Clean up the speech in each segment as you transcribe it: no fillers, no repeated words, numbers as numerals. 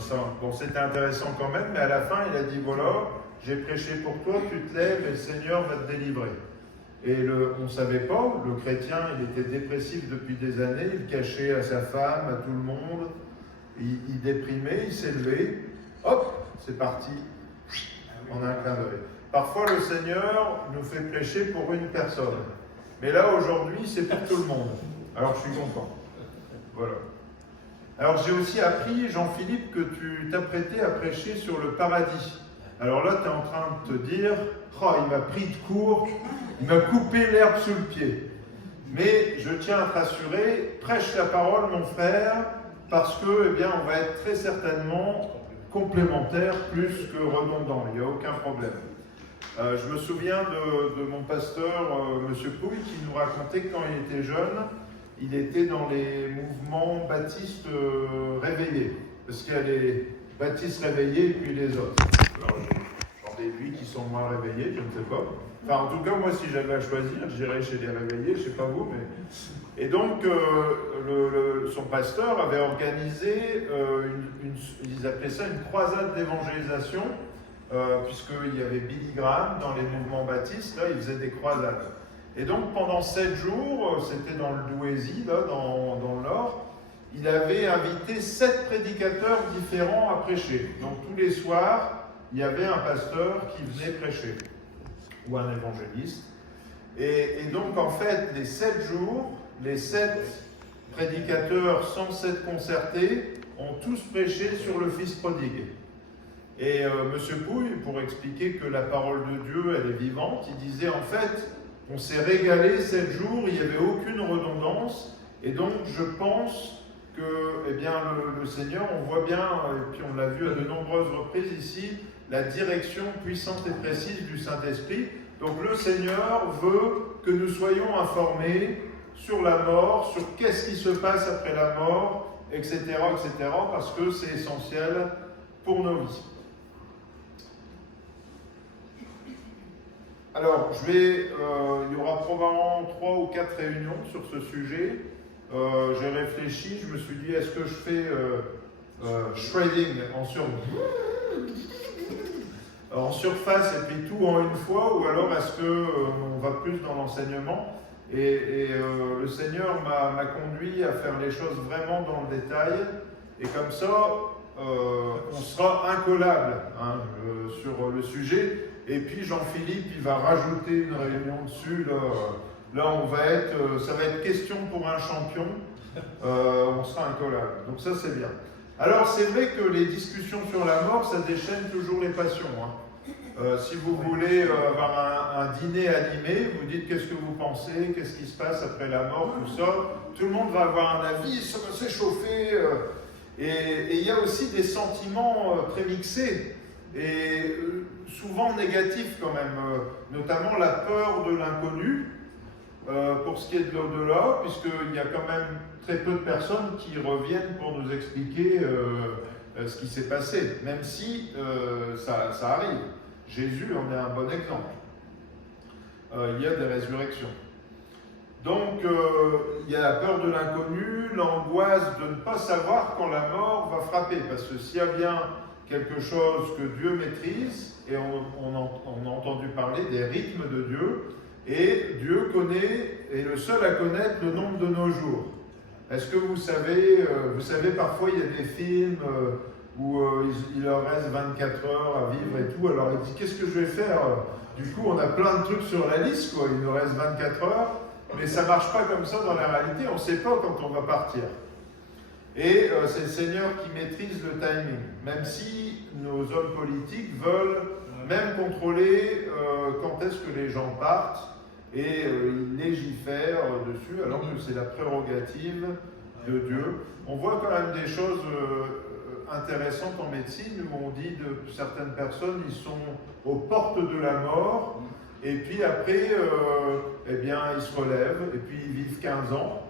Ça. Bon, c'était intéressant quand même, mais à la fin, il a dit, voilà, j'ai prêché pour toi, tu te lèves et le Seigneur va te délivrer. Et on ne savait pas, le chrétien, il était dépressif depuis des années, il cachait à sa femme, à tout le monde, il déprimait, il s'est levé, hop, c'est parti, en un clin d'œil. Parfois, le Seigneur nous fait prêcher pour une personne. Mais là, aujourd'hui, c'est pour tout le monde. Alors, je suis content. Voilà. Alors, j'ai aussi appris, Jean-Philippe, que tu t'apprêtais à prêcher sur le paradis. Alors là, tu es en train de te dire, oh, il m'a pris de court, il m'a coupé l'herbe sous le pied. Mais je tiens à te rassurer, prêche la parole, mon frère, parce que, eh bien, on va être très certainement complémentaires plus que redondants. Il n'y a aucun problème. Je me souviens de mon pasteur, M. Pouille, qui nous racontait que quand il était jeune, il était dans les mouvements baptistes réveillés. Parce qu'il y a les baptistes réveillés et puis les autres. Alors, j'en ai lui qui sont moins réveillés, je ne sais pas. Enfin, en tout cas, moi, si j'avais à choisir, j'irais chez les réveillés, je ne sais pas vous, mais... Et donc, son pasteur avait organisé, ils appelaient ça une croisade d'évangélisation, puisqu'il y avait Billy Graham dans les mouvements baptistes, là, il faisait des croisades. Et donc, pendant 7 jours, c'était dans le Douaisis, là, dans le Nord, il avait invité 7 prédicateurs différents à prêcher. Donc, tous les soirs, il y avait un pasteur qui venait prêcher, ou un évangéliste. Et donc, en fait, les 7 jours, les 7 prédicateurs sans s'être concertés ont tous prêché sur le Fils prodigue. Et M. Pouille, pour expliquer que la parole de Dieu, elle est vivante, il disait en fait, on s'est régalé 7 jours, il n'y avait aucune redondance, et donc je pense que eh bien, le Seigneur, on voit bien, et puis on l'a vu à de nombreuses reprises ici, la direction puissante et précise du Saint-Esprit. Donc le Seigneur veut que nous soyons informés sur la mort, sur qu'est-ce qui se passe après la mort, etc., etc., parce que c'est essentiel pour nos vies. Alors, il y aura probablement 3 ou 4 réunions sur ce sujet. J'ai réfléchi, je me suis dit, est-ce que je fais shredding en surface et puis tout en une fois, ou alors est-ce qu'on va plus dans l'enseignement? Et le Seigneur m'a conduit à faire les choses vraiment dans le détail, et comme ça, on sera incollable sur le sujet. Et puis Jean-Philippe, il va rajouter une réunion dessus. Là on va être, ça va être question pour un champion. On sera incollable. Donc ça c'est bien. Alors c'est vrai que les discussions sur la mort, ça déchaîne toujours les passions. Si vous voulez avoir un dîner animé, vous dites qu'est-ce que vous pensez, qu'est-ce qui se passe après la mort, tout ça. Tout le monde va avoir un avis, ça va s'échauffer. Et il y a aussi des sentiments très mixés. Et souvent négatifs quand même, notamment la peur de l'inconnu pour ce qui est de l'au-delà, puisqu'il y a quand même très peu de personnes qui reviennent pour nous expliquer ce qui s'est passé, même si ça arrive. Jésus en est un bon exemple. Il y a des résurrections. Donc il y a la peur de l'inconnu, l'angoisse de ne pas savoir quand la mort va frapper, parce que s'il y a bien quelque chose que Dieu maîtrise, et on a entendu parler des rythmes de Dieu, et Dieu connaît, est le seul à connaître le nombre de nos jours. Est-ce que vous savez parfois il y a des films où il leur reste 24 heures à vivre et tout, alors il dit qu'est-ce que je vais faire? Du coup on a plein de trucs sur la liste, quoi. Il nous reste 24 heures, mais ça ne marche pas comme ça dans la réalité, on ne sait pas quand on va partir. Et c'est le Seigneur qui maîtrise le timing, même si nos hommes politiques veulent même contrôler quand est-ce que les gens partent, et ils légifèrent dessus, alors que c'est la prérogative de Dieu. On voit quand même des choses intéressantes en médecine, où on dit de certaines personnes, ils sont aux portes de la mort, et puis après, eh bien, ils se relèvent, et puis ils vivent 15 ans.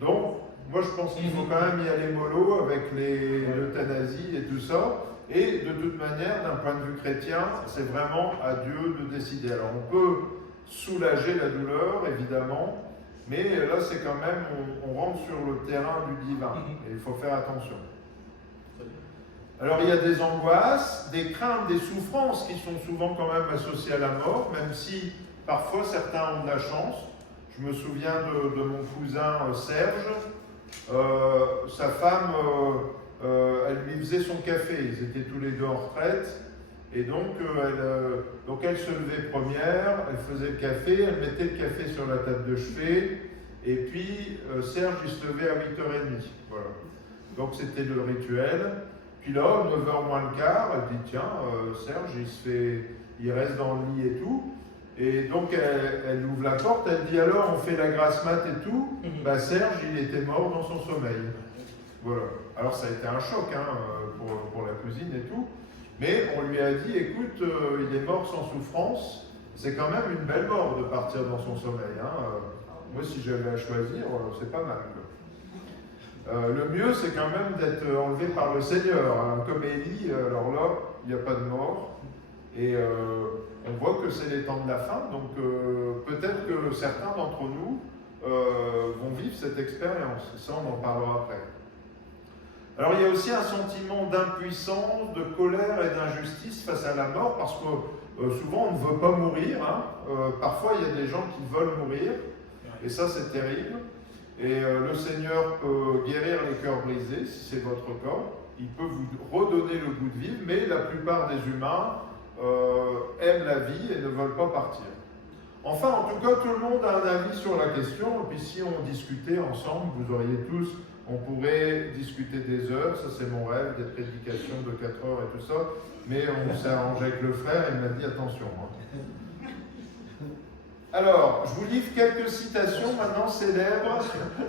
Donc, moi, je pense qu'il faut quand même y aller mollo avec l'euthanasie et tout ça. Et de toute manière, d'un point de vue chrétien, c'est vraiment à Dieu de décider. Alors, on peut soulager la douleur, évidemment, mais là, c'est quand même, on rentre sur le terrain du divin. Et il faut faire attention. Alors il y a des angoisses, des craintes, des souffrances qui sont souvent quand même associées à la mort, même si parfois certains ont de la chance. Je me souviens de mon cousin Serge, sa femme, elle lui faisait son café, ils étaient tous les deux en retraite, et donc elle se levait première, elle faisait le café, elle mettait le café sur la table de chevet, et puis Serge il se levait à 8h30, voilà. Donc c'était le rituel. Puis là, 9h moins le quart, elle dit tiens, Serge, il reste dans le lit et tout. Et donc elle ouvre la porte, elle dit alors on fait la grasse mat et tout. Bah, Serge, il était mort dans son sommeil. Voilà. Alors ça a été un choc hein, pour la cousine et tout. Mais on lui a dit écoute, il est mort sans souffrance. C'est quand même une belle mort de partir dans son sommeil. Hein. Moi, si j'avais à choisir, c'est pas mal. Le mieux, c'est quand même d'être enlevé par le Seigneur. Hein. Comme Élie, alors là, il n'y a pas de mort. Et on voit que c'est les temps de la fin. Donc peut-être que certains d'entre nous vont vivre cette expérience. Ça, on en parlera après. Alors il y a aussi un sentiment d'impuissance, de colère et d'injustice face à la mort, parce que souvent on ne veut pas mourir. Hein. Parfois, il y a des gens qui veulent mourir. Et ça, c'est terrible. Et le Seigneur peut guérir les cœurs brisés, si c'est votre cas. Il peut vous redonner le goût de vivre, mais la plupart des humains aiment la vie et ne veulent pas partir. Enfin, en tout cas, tout le monde a un avis sur la question. Et puis si on discutait ensemble, vous auriez tous, on pourrait discuter des heures. Ça, c'est mon rêve, des prédications de 4 heures et tout ça. Mais on s'est arrangé avec le frère, il m'a dit attention. Hein. Alors, je vous livre quelques citations maintenant célèbres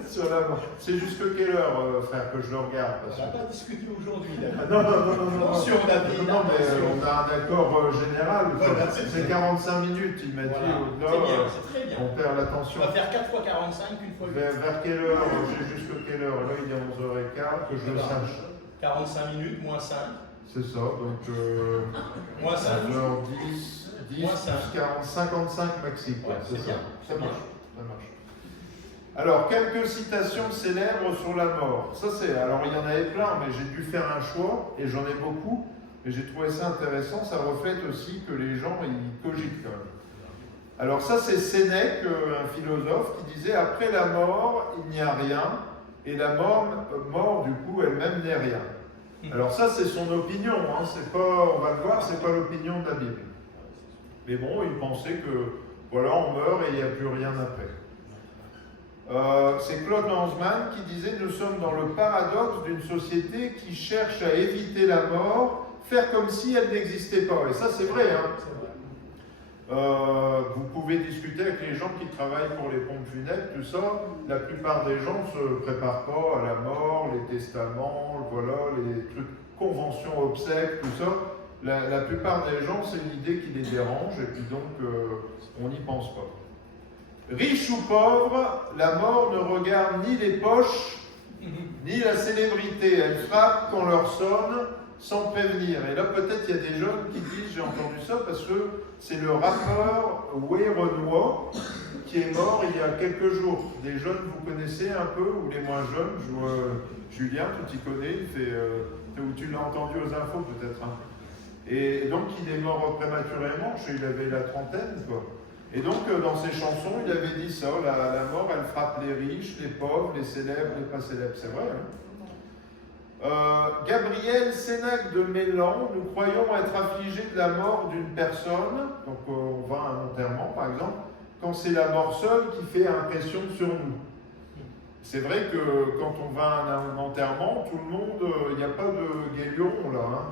sur la mort. C'est jusque quelle heure, frère, que je le regarde parce que... On n'a pas discuté aujourd'hui. Non. Attention, David. Non, mais on a un accord général. Voilà, c'est 45 minutes, il m'a dit. Voilà. C'est très bien. On perd l'attention. On va faire 4 fois 45, une fois 8. Vers quelle heure? J'ai jusque quelle heure? Là, il est 11h15, que je le sache. 45 minutes, moins 5. C'est ça, donc... moins 5. 10, 40, 55 maxi. Ouais, c'est ça. Bien. Ça marche. Alors, quelques citations célèbres sur la mort. Ça, alors, il y en avait plein, mais j'ai dû faire un choix, et j'en ai beaucoup, et j'ai trouvé ça intéressant. Ça reflète aussi que les gens, ils cogitent quand même. Alors ça, c'est Sénèque, un philosophe, qui disait « Après la mort, il n'y a rien, et la mort du coup, elle-même n'est rien. » Alors ça, c'est son opinion, hein. C'est pas, on va le voir, c'est pas l'opinion de la Bible. Mais bon, il pensait que, voilà, on meurt et il n'y a plus rien après. C'est Claude Lanzmann qui disait « Nous sommes dans le paradoxe d'une société qui cherche à éviter la mort, faire comme si elle n'existait pas. » Et ça, c'est vrai, hein. Vous pouvez discuter avec les gens qui travaillent pour les pompes funèbres, tout ça. La plupart des gens ne se préparent pas à la mort, les testaments, voilà, les trucs, conventions, obsèques, tout ça. La plupart des gens, c'est l'idée qui les dérange et puis donc on n'y pense pas. Riche ou pauvre, la mort ne regarde ni les poches, ni la célébrité. Elle frappe quand leur sonne, sans prévenir. Et là, peut-être, il y a des jeunes qui disent, j'ai entendu ça, parce que c'est le rappeur Way Renoir qui est mort il y a quelques jours. Des jeunes, vous connaissez un peu, ou les moins jeunes, je vois Julien, tu t'y connais, il fait, ou tu l'as entendu aux infos peut-être. Hein. Et donc, il est mort prématurément, il avait la trentaine, quoi. Et donc, dans ses chansons, il avait dit ça, la mort, elle frappe les riches, les pauvres, les célèbres, les pas célèbres. C'est vrai, hein. Gabriel Sénac de Mélan, nous croyons être affligés de la mort d'une personne, donc on va à un enterrement par exemple, quand c'est la mort seule qui fait impression sur nous. C'est vrai que quand on va à un enterrement, tout le monde, il n'y a pas de guélion là, hein.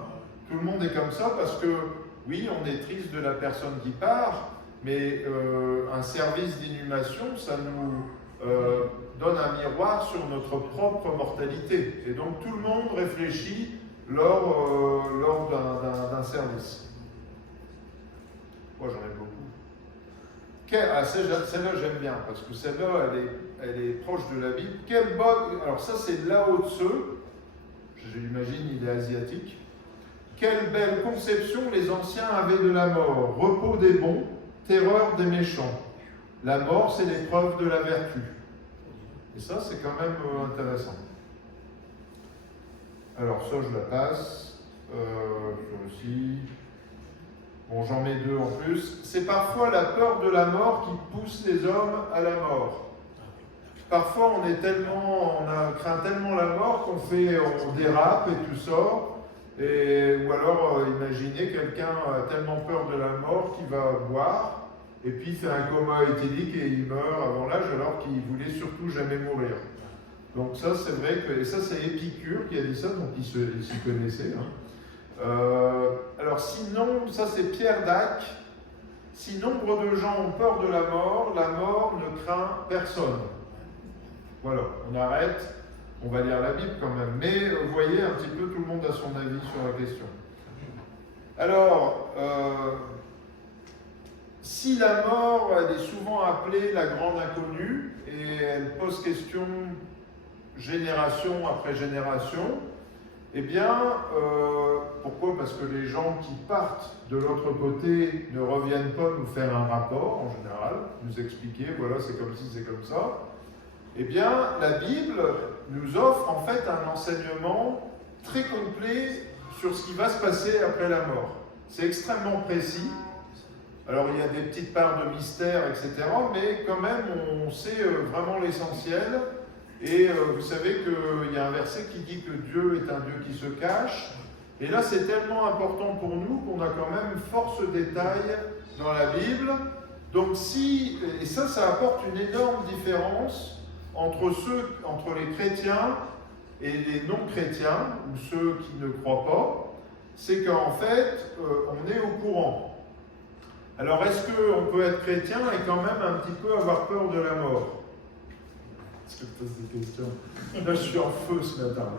Tout le monde est comme ça parce que oui, on est triste de la personne qui part, mais un service d'inhumation, ça nous donne un miroir sur notre propre mortalité. Et donc tout le monde réfléchit lors d'un service. Moi j'en ai beaucoup. Celle-là j'aime bien, parce que celle-là elle est proche de la Bible. Quelle bonne... Alors ça c'est Lao Tse, j'imagine il est asiatique. Quelle belle conception les anciens avaient de la mort. Repos des bons, terreur des méchants. La mort c'est l'épreuve de la vertu. Et ça, c'est quand même intéressant. Alors ça, je la passe. aussi. Bon, j'en mets 2 en plus. C'est parfois la peur de la mort qui pousse les hommes à la mort. Parfois, on craint tellement la mort on dérape et tout ça. Ou alors, imaginez quelqu'un a tellement peur de la mort qu'il va boire, et puis il fait un coma éthylique et il meurt avant l'âge alors qu'il voulait surtout jamais mourir. Donc ça, c'est vrai que, et ça c'est Épicure qui a dit ça, donc il s'y connaissait. Alors sinon, ça c'est Pierre Dac. Si nombre de gens ont peur de la mort ne craint personne. Voilà, on arrête, on va lire la Bible quand même. Mais vous voyez, un petit peu, tout le monde a son avis sur la question. Alors, si la mort, elle est souvent appelée la grande inconnue, et elle pose question génération après génération, eh bien, pourquoi? Parce que les gens qui partent de l'autre côté ne reviennent pas nous faire un rapport, en général, nous expliquer, voilà, c'est comme ci, c'est comme ça. Eh bien, la Bible nous offre en fait un enseignement très complet sur ce qui va se passer après la mort. C'est extrêmement précis. Alors, il y a des petites parts de mystère, etc., mais quand même, on sait vraiment l'essentiel. Et vous savez qu'il y a un verset qui dit que Dieu est un Dieu qui se cache. Et là, c'est tellement important pour nous qu'on a quand même force détail dans la Bible. Donc et ça apporte une énorme différence entre les chrétiens et les non-chrétiens, ou ceux qui ne croient pas. C'est qu'en fait, on est au courant. Alors, est-ce qu'on peut être chrétien et quand même un petit peu avoir peur de la mort? Je pose des questions. Là, je suis en feu ce matin.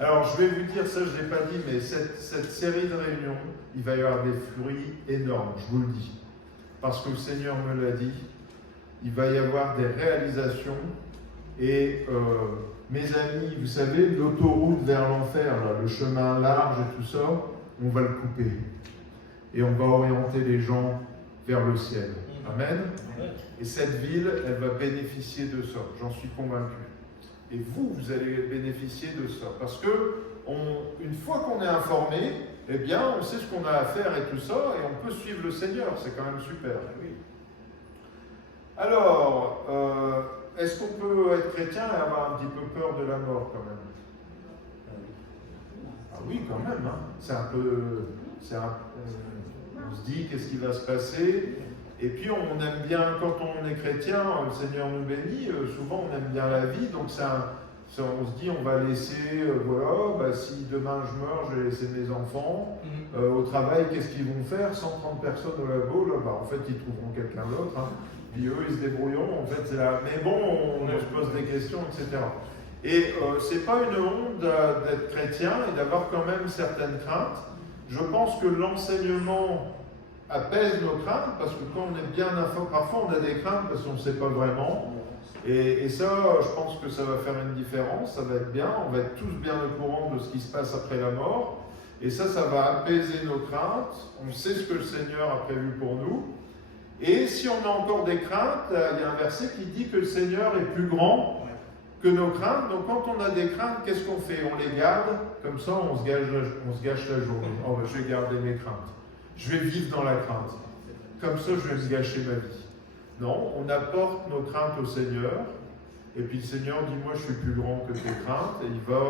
Alors, je vais vous dire, ça, je ne l'ai pas dit, mais cette série de réunions, il va y avoir des fruits énormes, je vous le dis. Parce que le Seigneur me l'a dit, il va y avoir des réalisations. Et mes amis, vous savez, l'autoroute vers l'enfer, là, le chemin large et tout ça, on va le couper. Et on va orienter les gens vers le ciel. Amen. Et cette ville, elle va bénéficier de ça, j'en suis convaincu. Et vous allez bénéficier de ça. Parce que, une fois qu'on est informé, eh bien, on sait ce qu'on a à faire et tout ça, et on peut suivre le Seigneur, c'est quand même super. Alors, est-ce qu'on peut être chrétien et avoir un petit peu peur de la mort quand même? Ah oui, quand même. Hein. On se dit, qu'est-ce qui va se passer? Et puis on aime bien, quand on est chrétien, le Seigneur nous bénit, souvent on aime bien la vie, donc on se dit on va laisser, si demain je meurs, je vais laisser mes enfants, au travail, qu'est-ce qu'ils vont faire? 130 personnes au labo, là, en fait ils trouveront quelqu'un d'autre, hein. Puis eux ils se débrouilleront, en fait c'est là. Mais bon, on se pose des questions, etc. Et c'est pas une honte d'être chrétien et d'avoir quand même certaines craintes. Je pense que l'enseignement apaise nos craintes, parce que quand on est bien informé, parfois on a des craintes parce qu'on ne sait pas vraiment. Et ça, je pense que ça va faire une différence, ça va être bien, on va être tous bien au courant de ce qui se passe après la mort. Et ça va apaiser nos craintes, on sait ce que le Seigneur a prévu pour nous. Et si on a encore des craintes, il y a un verset qui dit que le Seigneur est plus grand que nos craintes. Donc quand on a des craintes, qu'est-ce qu'on fait? On les garde, comme ça on se gâche la journée. Oh, je vais garder mes craintes. Je vais vivre dans la crainte. Comme ça, je vais me gâcher ma vie. Non, on apporte nos craintes au Seigneur. Et puis le Seigneur dit, moi je suis plus grand que tes craintes. Et il va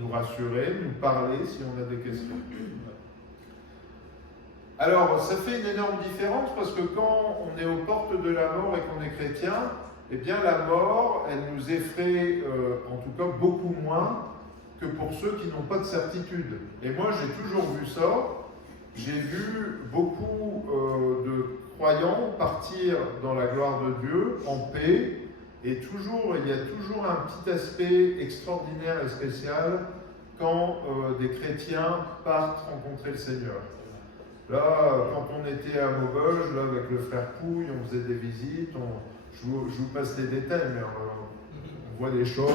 nous rassurer, nous parler si on a des questions. Alors, ça fait une énorme différence parce que quand on est aux portes de la mort et qu'on est chrétien, eh bien la mort, elle nous effraie, en tout cas beaucoup moins que pour ceux qui n'ont pas de certitude. Et moi, j'ai toujours vu ça. J'ai vu beaucoup de croyants partir dans la gloire de Dieu en paix, et il y a toujours un petit aspect extraordinaire et spécial quand des chrétiens partent rencontrer le Seigneur. Là, quand on était à Maubeuge, là, avec le frère Pouille, on faisait des visites, je vous passe les détails, mais on voit des choses,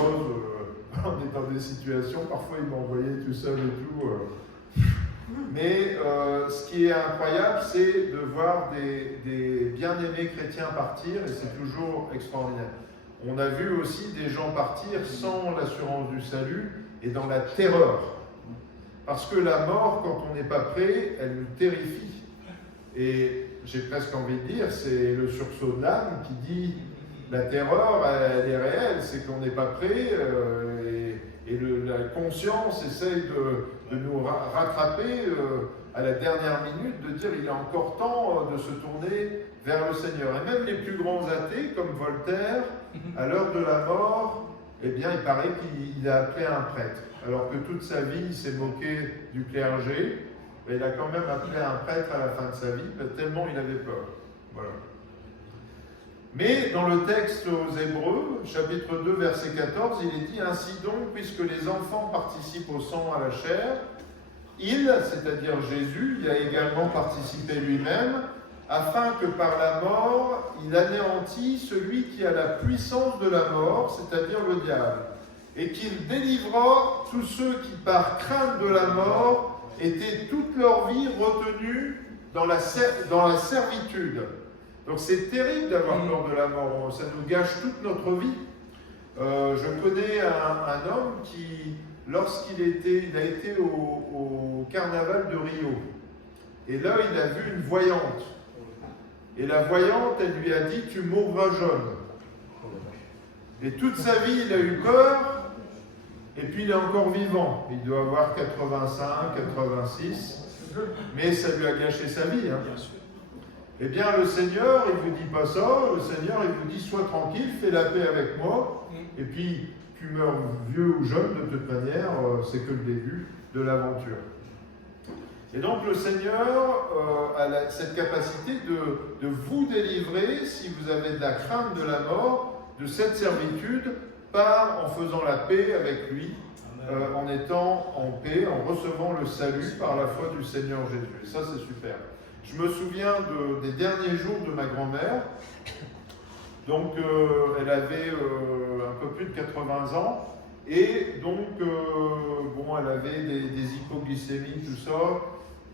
on est dans des situations, parfois il m'envoyait tout seul et tout. Mais ce qui est incroyable, c'est de voir des bien-aimés chrétiens partir, et c'est toujours extraordinaire. On a vu aussi des gens partir sans l'assurance du salut et dans la terreur. parce que la mort, quand on n'est pas prêt, elle nous terrifie. Et j'ai presque envie de dire, c'est le sursaut de l'âme qui dit, la terreur, elle est réelle, c'est qu'on n'est pas prêt, et la conscience essaye de nous rattraper à la dernière minute, de dire il est encore temps de se tourner vers le Seigneur. Et même les plus grands athées, comme Voltaire, à l'heure de la mort, eh bien, il paraît qu'il a appelé un prêtre. Alors que toute sa vie, il s'est moqué du clergé, mais il a quand même appelé un prêtre à la fin de sa vie, tellement il avait peur. Voilà. Mais dans le texte aux Hébreux, chapitre 2, verset 14, il est dit « Ainsi donc, puisque les enfants participent au sang à la chair, il, c'est-à-dire Jésus, y a également participé lui-même, afin que par la mort, il anéantit celui qui a la puissance de la mort, c'est-à-dire le diable, et qu'il délivra tous ceux qui, par crainte de la mort, étaient toute leur vie retenus dans la servitude. » Donc c'est terrible d'avoir peur de la mort, ça nous gâche toute notre vie. Je connais un homme qui, lorsqu'il a été au carnaval de Rio, et là il a vu une voyante. Et la voyante, elle lui a dit « tu mourras jeune ». Et toute sa vie, il a eu peur, et puis il est encore vivant. Il doit avoir 85, 86, mais ça lui a gâché sa vie. Hein. Eh bien, le Seigneur, il ne vous dit pas ça. Le Seigneur, il vous dit, sois tranquille, fais la paix avec moi. Et puis, tu meurs vieux ou jeune, de toute manière, c'est que le début de l'aventure. Et donc, le Seigneur a cette capacité de vous délivrer, si vous avez de la crainte de la mort, de cette servitude, en faisant la paix avec lui, en étant en paix, en recevant le salut par la foi du Seigneur Jésus. Et ça, c'est super. Je me souviens des derniers jours de ma grand-mère. Donc, elle avait un peu plus de 80 ans. Et donc, elle avait des hypoglycémies, tout ça.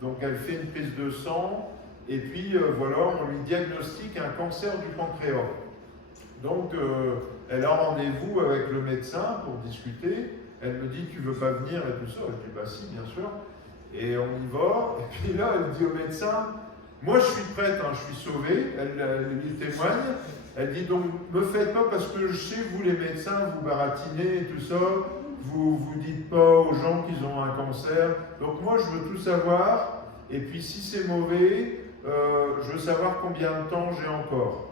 Donc, elle fait une prise de sang. Et puis, on lui diagnostique un cancer du pancréas. Donc, elle a rendez-vous avec le médecin pour discuter. Elle me dit, tu veux pas venir et tout ça. Je dis, bah si, bien sûr. Et on y va, et puis là, elle dit au médecin, moi je suis prête, hein, je suis sauvée, elle lui témoigne, elle dit donc, me faites pas parce que je sais, vous les médecins, vous baratinez et tout ça, vous dites pas aux gens qu'ils ont un cancer, donc moi je veux tout savoir, et puis si c'est mauvais, je veux savoir combien de temps j'ai encore.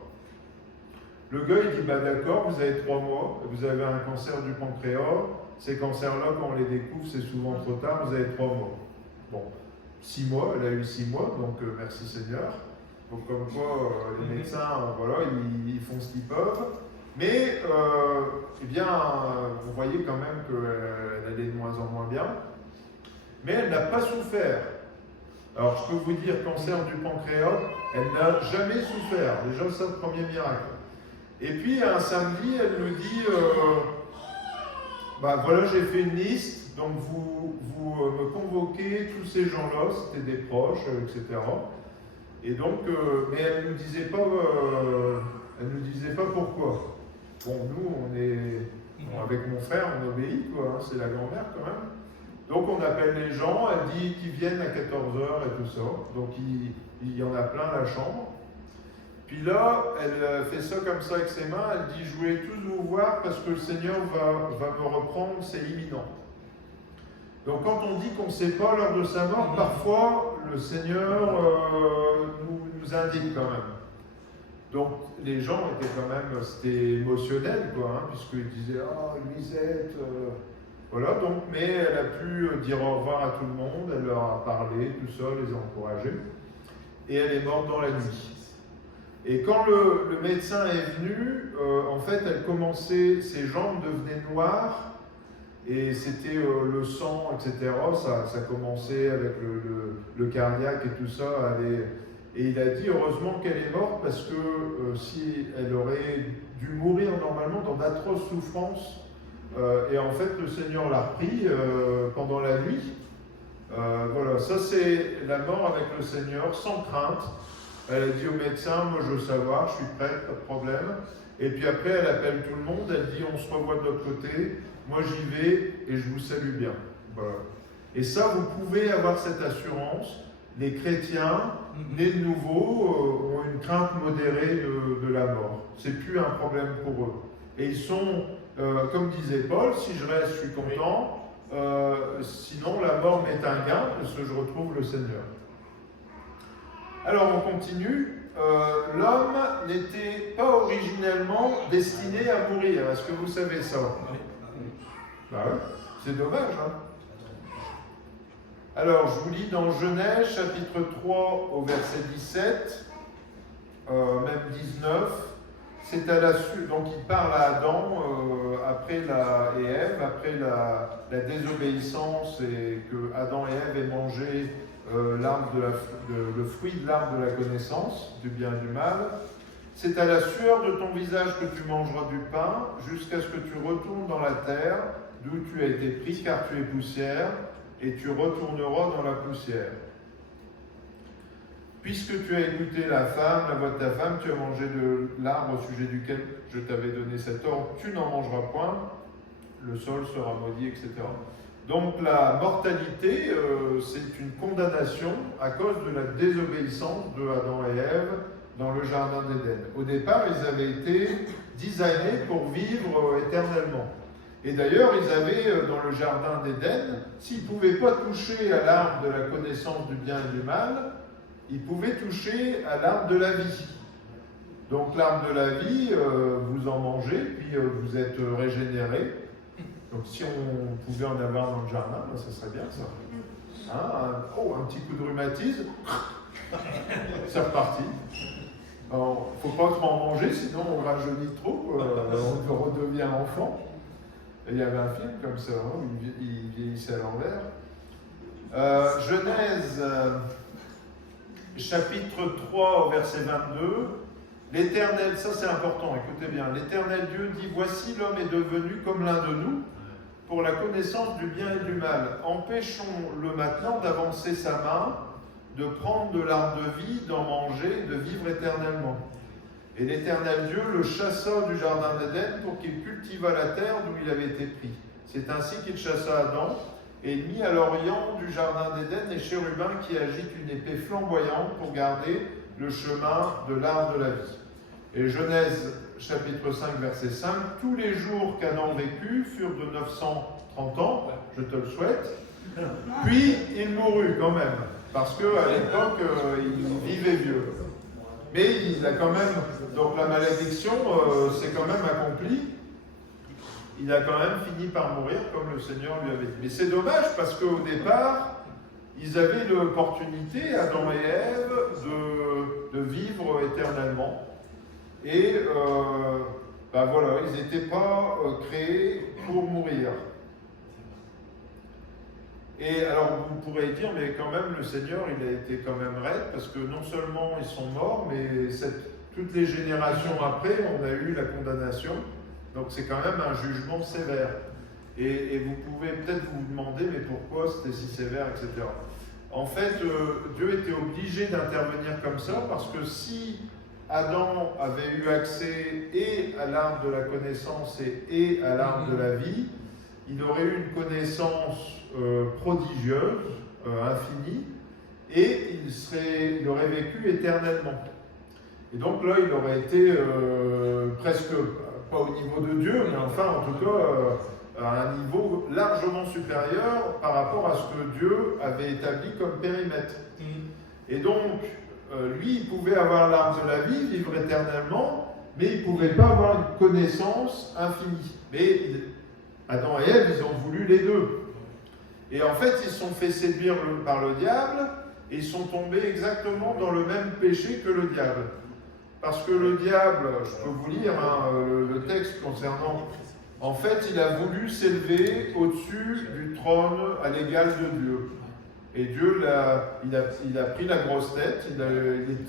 Le gars il dit, bah d'accord, vous avez 3 mois, vous avez un cancer du pancréas, ces cancers-là, quand on les découvre, c'est souvent trop tard, vous avez 3 mois. Bon, 6 mois, elle a eu 6 mois, donc merci Seigneur. Donc comme quoi, les médecins, ils font ce qu'ils peuvent. Mais, vous voyez quand même qu'elle allait de moins en moins bien. Mais elle n'a pas souffert. Alors je peux vous dire, cancer du pancréas, elle n'a jamais souffert. Déjà, ça, le premier miracle. Et puis, un samedi, elle nous dit, j'ai fait une liste. Donc vous me convoquez, tous ces gens-là, c'était des proches, etc. Et donc, mais elle ne nous disait pas pourquoi. Bon, nous, avec mon frère, on obéit, quoi, hein, c'est la grand-mère quand même. Donc on appelle les gens, elle dit qu'ils viennent à 14h et tout ça. Donc il y en a plein la chambre. Puis là, elle fait ça comme ça avec ses mains, elle dit, je voulais tous vous voir parce que le Seigneur va me reprendre, c'est imminent. Donc quand on dit qu'on ne sait pas l'heure de sa mort, parfois le Seigneur nous indique quand même. Donc les gens étaient quand même, c'était émotionnel quoi, hein, puisqu'ils disaient « Ah, Luisette !» Voilà, donc, mais elle a pu dire au revoir à tout le monde, elle leur a parlé, tout ça, les a encouragés. Et elle est morte dans la nuit. Et quand le médecin est venu, en fait, elle commençait, ses jambes devenaient noires, et c'était le sang, etc. Ça commençait avec le cardiaque et tout ça. Et il a dit heureusement qu'elle est morte parce que si elle aurait dû mourir normalement dans d'atroces souffrances. Et en fait, le Seigneur l'a repris pendant la nuit. Voilà, ça c'est la mort avec le Seigneur, sans crainte. Elle a dit au médecin, moi je veux savoir, je suis prête, pas de problème. Et puis après, elle appelle tout le monde, elle dit on se revoit de l'autre côté. Moi j'y vais et je vous salue bien. Voilà. Et ça, vous pouvez avoir cette assurance. Les chrétiens, nés de nouveau, ont une crainte modérée de la mort. C'est plus un problème pour eux. Et ils sont, comme disait Paul, si je reste, je suis content. Sinon, la mort m'est un gain, parce que je retrouve le Seigneur. Alors, on continue. L'homme n'était pas originellement destiné à mourir. Est-ce que vous savez ça? Bah ouais, c'est dommage, hein. Alors, je vous lis dans Genèse, chapitre 3, au verset 17, même 19. C'est à la suite, donc il parle à Adam et Ève, après la désobéissance et que Adam et Ève aient mangé le fruit de l'arbre de la connaissance, du bien et du mal. C'est à la sueur de ton visage que tu mangeras du pain, jusqu'à ce que tu retournes dans la terre, d'où tu as été pris, car tu es poussière, et tu retourneras dans la poussière. Puisque tu as écouté la voix de ta femme, tu as mangé de l'arbre au sujet duquel je t'avais donné cet ordre, tu n'en mangeras point, le sol sera maudit, etc. Donc la mortalité, c'est une condamnation à cause de la désobéissance de Adam et Ève dans le jardin d'Éden. Au départ, ils avaient été designés pour vivre éternellement. Et d'ailleurs, ils avaient dans le jardin d'Éden, s'ils ne pouvaient pas toucher à l'arbre de la connaissance du bien et du mal, ils pouvaient toucher à l'arbre de la vie. Donc l'arbre de la vie, vous en mangez, puis vous êtes régénéré. Donc si on pouvait en avoir dans le jardin, ben, ça serait bien ça. Hein, un petit coup de rhumatisme, c'est reparti. Il ne faut pas trop en manger, sinon on rajeunit trop, on redevient enfant. Et il y avait un film comme ça, où il vieillissait à l'envers. Genèse, chapitre 3, verset 22. L'Éternel, ça c'est important, écoutez bien. L'Éternel Dieu dit, voici l'homme est devenu comme l'un de nous, pour la connaissance du bien et du mal. Empêchons-le maintenant d'avancer sa main, de prendre de l'arbre de vie, d'en manger, de vivre éternellement. Et l'Éternel Dieu le chassa du jardin d'Éden pour qu'il cultivât la terre d'où il avait été pris. C'est ainsi qu'il chassa Adam et il mit à l'orient du jardin d'Éden les chérubins qui agitent une épée flamboyante pour garder le chemin de l'arbre de la vie. Et Genèse chapitre 5 verset 5, tous les jours qu'Adam vécut furent de 930 ans, je te le souhaite, puis il mourut quand même, parce qu'à l'époque il vivait vieux. Mais il a quand même, donc la malédiction s'est quand même accomplie, il a quand même fini par mourir comme le Seigneur lui avait dit. Mais c'est dommage parce qu'au départ, ils avaient l'opportunité, Adam et Ève, de vivre éternellement. Et voilà, ils n'étaient pas créés pour mourir. Et alors vous pourrez dire, mais quand même le Seigneur, il a été quand même raide, parce que non seulement ils sont morts, mais toutes les générations après, on a eu la condamnation. Donc c'est quand même un jugement sévère. Et vous pouvez peut-être vous demander, mais pourquoi c'était si sévère, etc. En fait, Dieu était obligé d'intervenir comme ça, parce que si Adam avait eu accès et à l'arbre de la connaissance et à l'arbre de la vie, il aurait eu une connaissance prodigieuse, infinie, et il aurait vécu éternellement. Et donc là, il aurait été presque, pas au niveau de Dieu, mais enfin, en tout cas, à un niveau largement supérieur par rapport à ce que Dieu avait établi comme périmètre. Et donc, lui, il pouvait avoir l'arbre de la vie, vivre éternellement, mais il ne pouvait pas avoir une connaissance infinie. Mais Adam et Ève, ils ont voulu les deux. Et en fait, ils se sont fait séduire par le diable, et ils sont tombés exactement dans le même péché que le diable. Parce que le diable, je peux vous lire le texte concernant, en fait, il a voulu s'élever au-dessus du trône à l'égal de Dieu. Et Dieu, il a pris la grosse tête,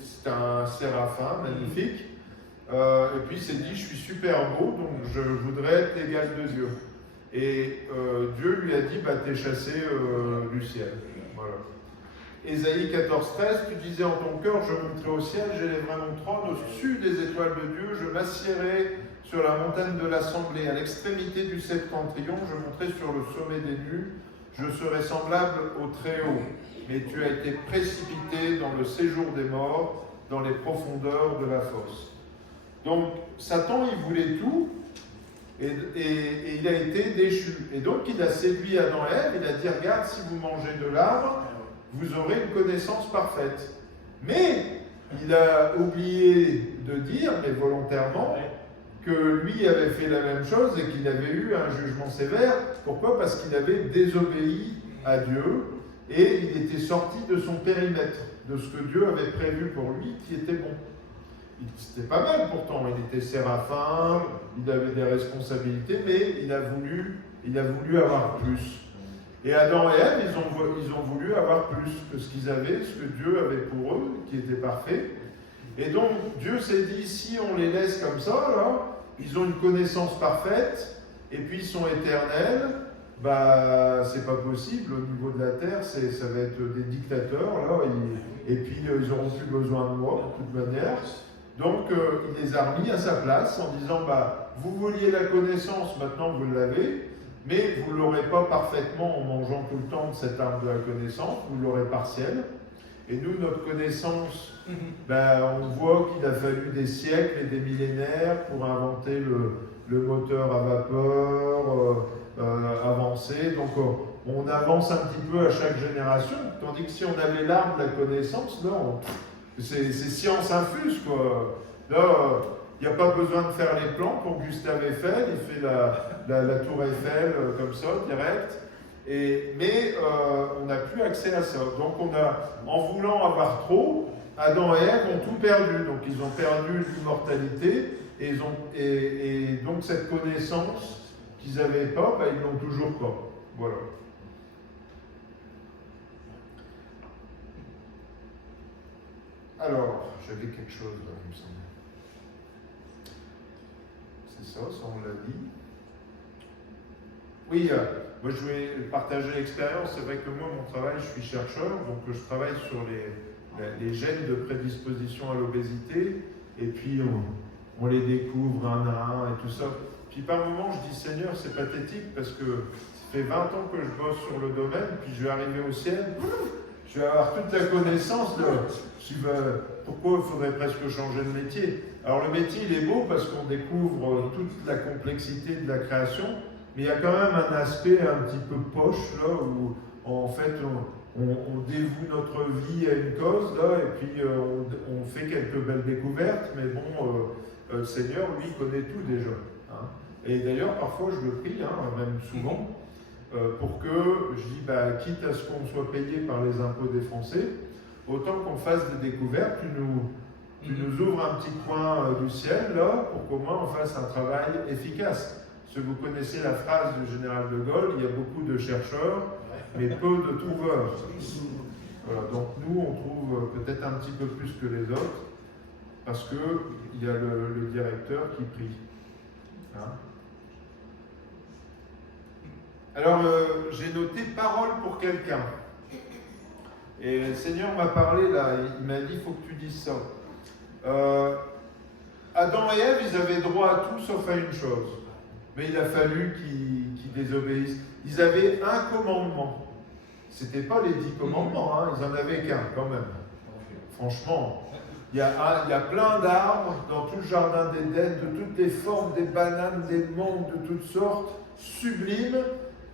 c'est un séraphin magnifique, et puis il s'est dit, je suis super beau, donc je voudrais être l'égal de Dieu. Et Dieu lui a dit, t'es chassé du ciel. Voilà. Ésaïe 14,13, tu disais en ton cœur, je monterai au ciel, j'élèverai mon trône au-dessus des étoiles de Dieu, je m'assiérai sur la montagne de l'assemblée, à l'extrémité du septentrion, je monterai sur le sommet des nues, je serai semblable au Très-Haut. Mais tu as été précipité dans le séjour des morts, dans les profondeurs de la fosse. Donc, Satan, il voulait tout, et il a été déchu. Et donc, il a séduit Adam et Ève, il a dit, regarde, si vous mangez de l'arbre, vous aurez une connaissance parfaite. Mais, il a oublié de dire, mais volontairement, que lui avait fait la même chose et qu'il avait eu un jugement sévère. Pourquoi? Parce qu'il avait désobéi à Dieu et il était sorti de son périmètre, de ce que Dieu avait prévu pour lui, qui était bon. C'était pas mal pourtant, il était séraphin, il avait des responsabilités, mais il a voulu avoir plus. Et Adam et Ève, ils ont voulu avoir plus que ce qu'ils avaient, ce que Dieu avait pour eux, qui était parfait. Et donc, Dieu s'est dit, si on les laisse comme ça, là, ils ont une connaissance parfaite, et puis ils sont éternels, bah, c'est pas possible, au niveau de la terre, ça va être des dictateurs, là, et puis ils auront plus besoin de moi, de toute manière. Donc, il les a remis à sa place, en disant, bah, vous vouliez la connaissance, maintenant vous l'avez, mais vous ne l'aurez pas parfaitement en mangeant tout le temps de cette arbre de la connaissance, vous l'aurez partielle. Et nous, notre connaissance, ben, on voit qu'il a fallu des siècles et des millénaires pour inventer le moteur à vapeur avancé. Donc, on avance un petit peu à chaque génération. Tandis que si on avait l'arbre de la connaissance, non, c'est science infuse, quoi. Là, il n'y a pas besoin de faire les plans pour Gustave Eiffel. Il fait la tour Eiffel comme ça, direct. Mais on n'a plus accès à ça. Donc en voulant avoir trop, Adam et Ève ont tout perdu. Donc ils ont perdu l'immortalité et donc cette connaissance qu'ils n'avaient pas, ben, ils l'ont toujours pas. Voilà. Alors, j'avais quelque chose là, il me semble. C'est ça, on l'a dit. Oui, moi je vais partager l'expérience. C'est vrai que moi, mon travail, je suis chercheur, donc je travaille sur les gènes de prédisposition à l'obésité, et puis on les découvre un à un et tout ça. Puis par moments, je dis Seigneur, c'est pathétique parce que ça fait 20 ans que je bosse sur le domaine, puis je vais arriver au ciel, je vais avoir toute la connaissance de pourquoi il faudrait presque changer de métier. Alors le métier, il est beau parce qu'on découvre toute la complexité de la création. Mais il y a quand même un aspect un petit peu poche, là, où en fait on dévoue notre vie à une cause, là, et puis on fait quelques belles découvertes, mais bon, le Seigneur, lui, connaît tout déjà. Hein. Et d'ailleurs, parfois, je le prie, hein, même souvent, pour que, je dis, bah, quitte à ce qu'on soit payé par les impôts des Français, autant qu'on fasse des découvertes, tu nous ouvres un petit coin du ciel, là, pour qu'au moins on fasse un travail efficace. Si vous connaissez la phrase du général de Gaulle, il y a beaucoup de chercheurs, mais peu de trouveurs. Voilà, donc nous, on trouve peut-être un petit peu plus que les autres, parce qu'il y a le directeur qui prie. Hein? Alors, j'ai noté parole pour quelqu'un. Et le Seigneur m'a parlé là, il m'a dit, il faut que tu dises ça. Adam et Ève, ils avaient droit à tout sauf à une chose. Mais il a fallu qu'ils désobéissent. Ils avaient un commandement. Ce n'était pas les 10 commandements, hein, ils n'en avaient qu'un quand même. Franchement, il y a plein d'arbres dans tout le jardin d'Éden, de toutes les formes, des bananes, des mangues, de toutes sortes, sublimes.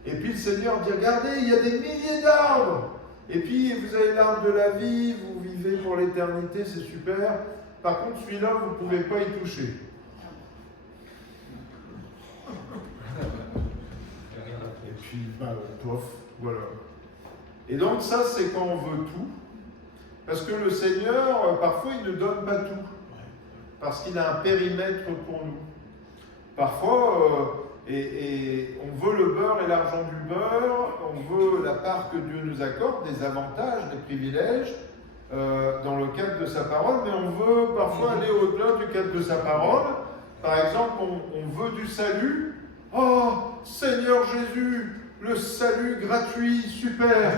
Et puis le Seigneur dit, regardez, il y a des milliers d'arbres. Et puis vous avez l'arbre de la vie, vous vivez pour l'éternité, c'est super. Par contre, celui-là, vous ne pouvez pas y toucher. Et puis, pof, voilà. Et donc ça, c'est quand on veut tout. Parce que le Seigneur, parfois, il ne donne pas tout. Parce qu'il a un périmètre pour nous. Parfois, et on veut le beurre et l'argent du beurre, on veut la part que Dieu nous accorde, des avantages, des privilèges, dans le cadre de sa parole, mais on veut parfois aller au-delà du cadre de sa parole. Par exemple, on veut du salut. Oh, Seigneur Jésus, le salut gratuit, super.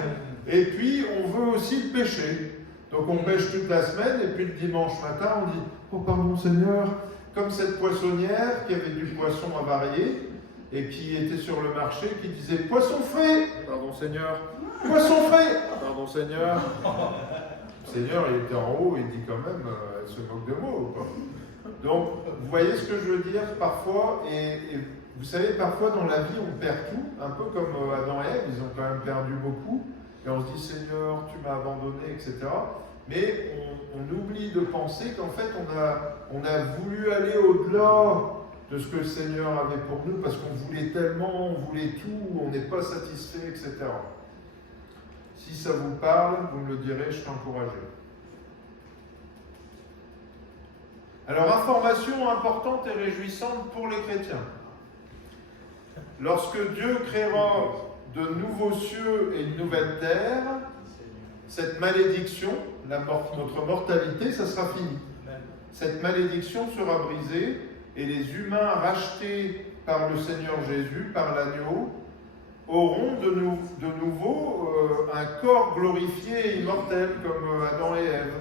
Et puis, on veut aussi le péché. Donc, on pêche toute la semaine, et puis le dimanche matin, on dit, oh, pardon Seigneur, comme cette poissonnière qui avait du poisson avarié, et qui était sur le marché, qui disait « Poisson frais !»« Pardon Seigneur. »« Poisson frais !»« Pardon Seigneur. » Le Seigneur, il était en haut, il dit quand même, elle se moque de moi ou pas? Donc, vous voyez ce que je veux dire parfois, et vous savez, parfois dans la vie, on perd tout, un peu comme Adam et Ève, ils ont quand même perdu beaucoup, et on se dit Seigneur, tu m'as abandonné, etc. Mais on oublie de penser qu'en fait, on a voulu aller au-delà de ce que le Seigneur avait pour nous, parce qu'on voulait tellement, on voulait tout, on n'est pas satisfait, etc. Si ça vous parle, vous me le direz, je serai encouragé. Alors, information importante et réjouissante pour les chrétiens. Lorsque Dieu créera de nouveaux cieux et une nouvelle terre, cette malédiction, notre mortalité, ça sera fini. Cette malédiction sera brisée et les humains rachetés par le Seigneur Jésus, par l'agneau, auront de nouveau un corps glorifié et immortel comme Adam et Ève.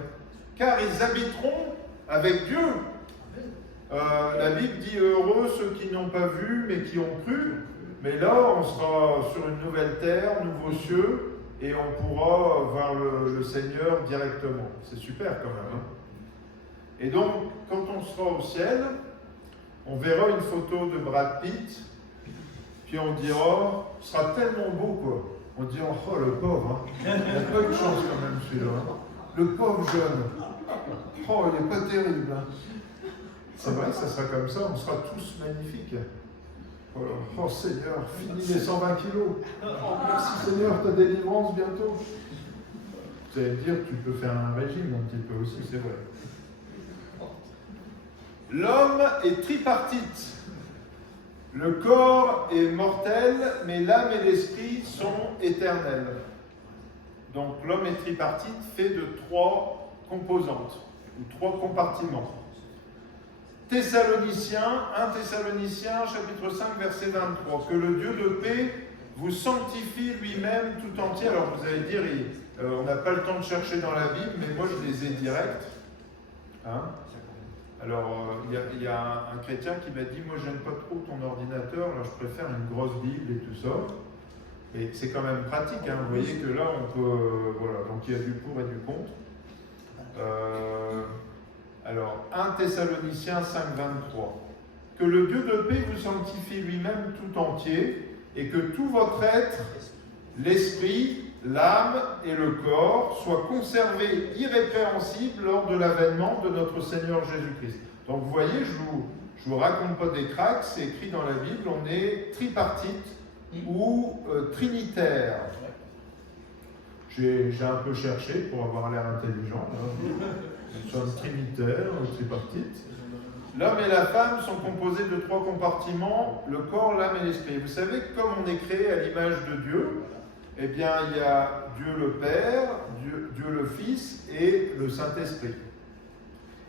Car ils habiteront avec Dieu. La Bible dit heureux ceux qui n'ont pas vu mais qui ont cru. Mais là, on sera sur une nouvelle terre, nouveaux cieux, et on pourra voir le Seigneur directement. C'est super quand même. Hein? Et donc, quand on sera au ciel, on verra une photo de Brad Pitt, puis on dira, ce sera tellement beau quoi. On dira, oh le pauvre, hein. Il n'a pas eu de chance quand même celui-là. Hein. Le pauvre jeune. Oh, il n'est pas terrible. Hein. C'est vrai, ça sera comme ça, on sera tous magnifiques. Oh Seigneur, finis les 120 kilos. Oh, merci Seigneur, ta délivrance bientôt. Vous allez me dire, tu peux faire un régime un petit peu aussi, c'est vrai. L'homme est tripartite. Le corps est mortel, mais l'âme et l'esprit sont éternels. Donc l'homme est tripartite, fait de 3 composantes, ou 3 compartiments. Thessaloniciens, 1 Thessaloniciens, chapitre 5, verset 23. Que le Dieu de paix vous sanctifie lui-même tout entier. Alors vous allez dire, on n'a pas le temps de chercher dans la Bible, mais moi je les ai directs. Hein? Alors il y a un chrétien qui m'a dit, moi j'aime pas trop ton ordinateur, alors je préfère une grosse Bible et tout ça. Et c'est quand même pratique, hein. Vous voyez que là on peut, voilà, donc il y a du pour et du contre. Alors, 1 Thessaloniciens 5, 23. Que le Dieu de paix vous sanctifie lui-même tout entier, et que tout votre être, l'esprit, l'âme et le corps, soient conservés irrépréhensibles lors de l'avènement de notre Seigneur Jésus-Christ. Donc vous voyez, je vous raconte pas des cracks, c'est écrit dans la Bible, on est tripartite ou trinitaire. J'ai un peu cherché pour avoir l'air intelligent. Nous sommes trinitaires, tripartites. L'homme et la femme sont composés de 3 compartiments, le corps, l'âme et l'esprit. Vous savez que comme on est créé à l'image de Dieu, eh bien il y a Dieu le Père, Dieu le Fils et le Saint-Esprit.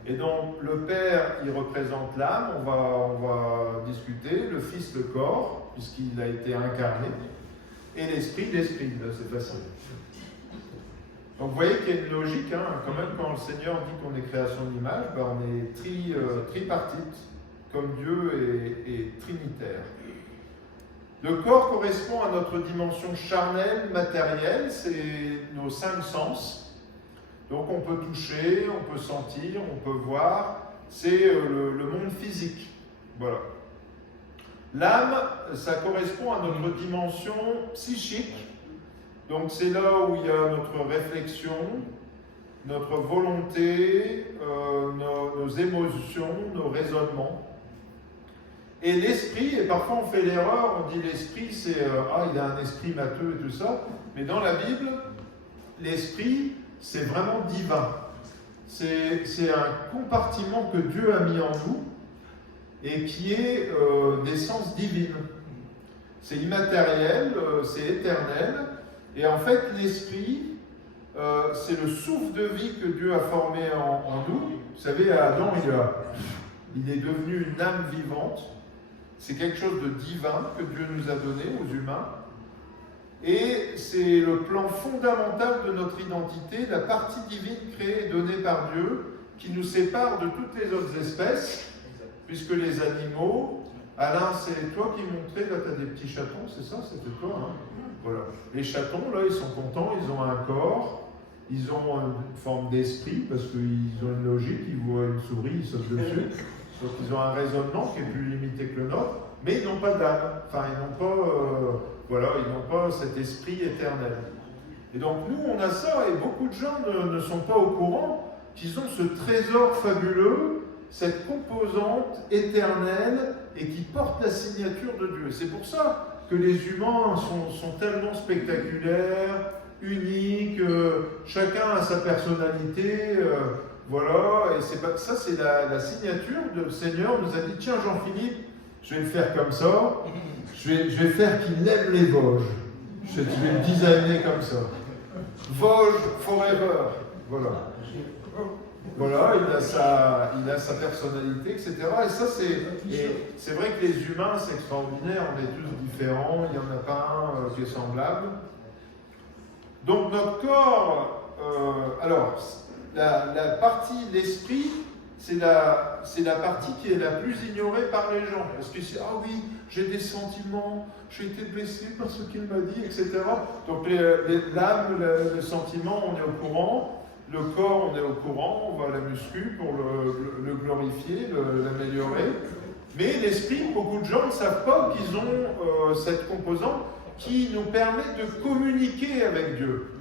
Et donc le Père, il représente l'âme, on va discuter, le Fils le corps, puisqu'il a été incarné, et l'Esprit, là c'est facile. Donc vous voyez qu'il y a une logique, hein, quand même quand le Seigneur dit qu'on est créé à son image, ben on est tripartite, comme Dieu est trinitaire. Le corps correspond à notre dimension charnelle, matérielle, c'est nos 5 sens. Donc on peut toucher, on peut sentir, on peut voir, c'est le monde physique. Voilà. L'âme, ça correspond à notre dimension psychique. Donc c'est là où il y a notre réflexion, notre volonté, nos émotions, nos raisonnements. Et l'esprit, et parfois on fait l'erreur, on dit l'esprit c'est il a un esprit matheux et tout ça, mais dans la Bible, l'esprit c'est vraiment divin. C'est un compartiment que Dieu a mis en nous et qui est d'essence divine. C'est immatériel, c'est éternel. Et en fait, l'esprit, c'est le souffle de vie que Dieu a formé en nous. Vous savez, Adam, il est devenu une âme vivante. C'est quelque chose de divin que Dieu nous a donné aux humains. Et c'est le plan fondamental de notre identité, la partie divine créée et donnée par Dieu, qui nous sépare de toutes les autres espèces, puisque les animaux, Alain, c'est toi qui montrais, là tu as des petits chatons, c'est ça? C'était toi, hein? Voilà. Les chatons, là, ils sont contents, ils ont un corps, ils ont une forme d'esprit, parce qu'ils ont une logique, ils voient une souris, ils sautent dessus. Donc ils ont un raisonnement qui est plus limité que le nôtre, mais ils n'ont pas d'âme. Enfin, ils n'ont pas cet esprit éternel. Et donc nous, on a ça, et beaucoup de gens ne sont pas au courant qu'ils ont ce trésor fabuleux, cette composante éternelle, et qui porte la signature de Dieu. C'est pour ça que les humains sont tellement spectaculaires, uniques, chacun a sa personnalité, voilà, et ça c'est la signature de le Seigneur nous a dit, tiens Jean-Philippe, je vais le faire comme ça, je vais faire qu'il aime les Vosges, je vais le designer comme ça. Vosges forever, voilà. Voilà, il a sa personnalité, etc. Et ça, c'est vrai que les humains, c'est extraordinaire, on est tous différents, il n'y en a pas un qui est semblable. Donc notre corps, alors, la partie, l'esprit, c'est la partie qui est la plus ignorée par les gens. Parce que c'est, ah oui, j'ai des sentiments, j'ai été blessé par ce qu'il m'a dit, etc. Donc l'âme, le sentiment, on est au courant. Le corps, on est au courant, on va à la muscu pour le glorifier, l'améliorer. Mais l'esprit, beaucoup de gens ne savent pas qu'ils ont cette composante qui nous permet de communiquer avec Dieu.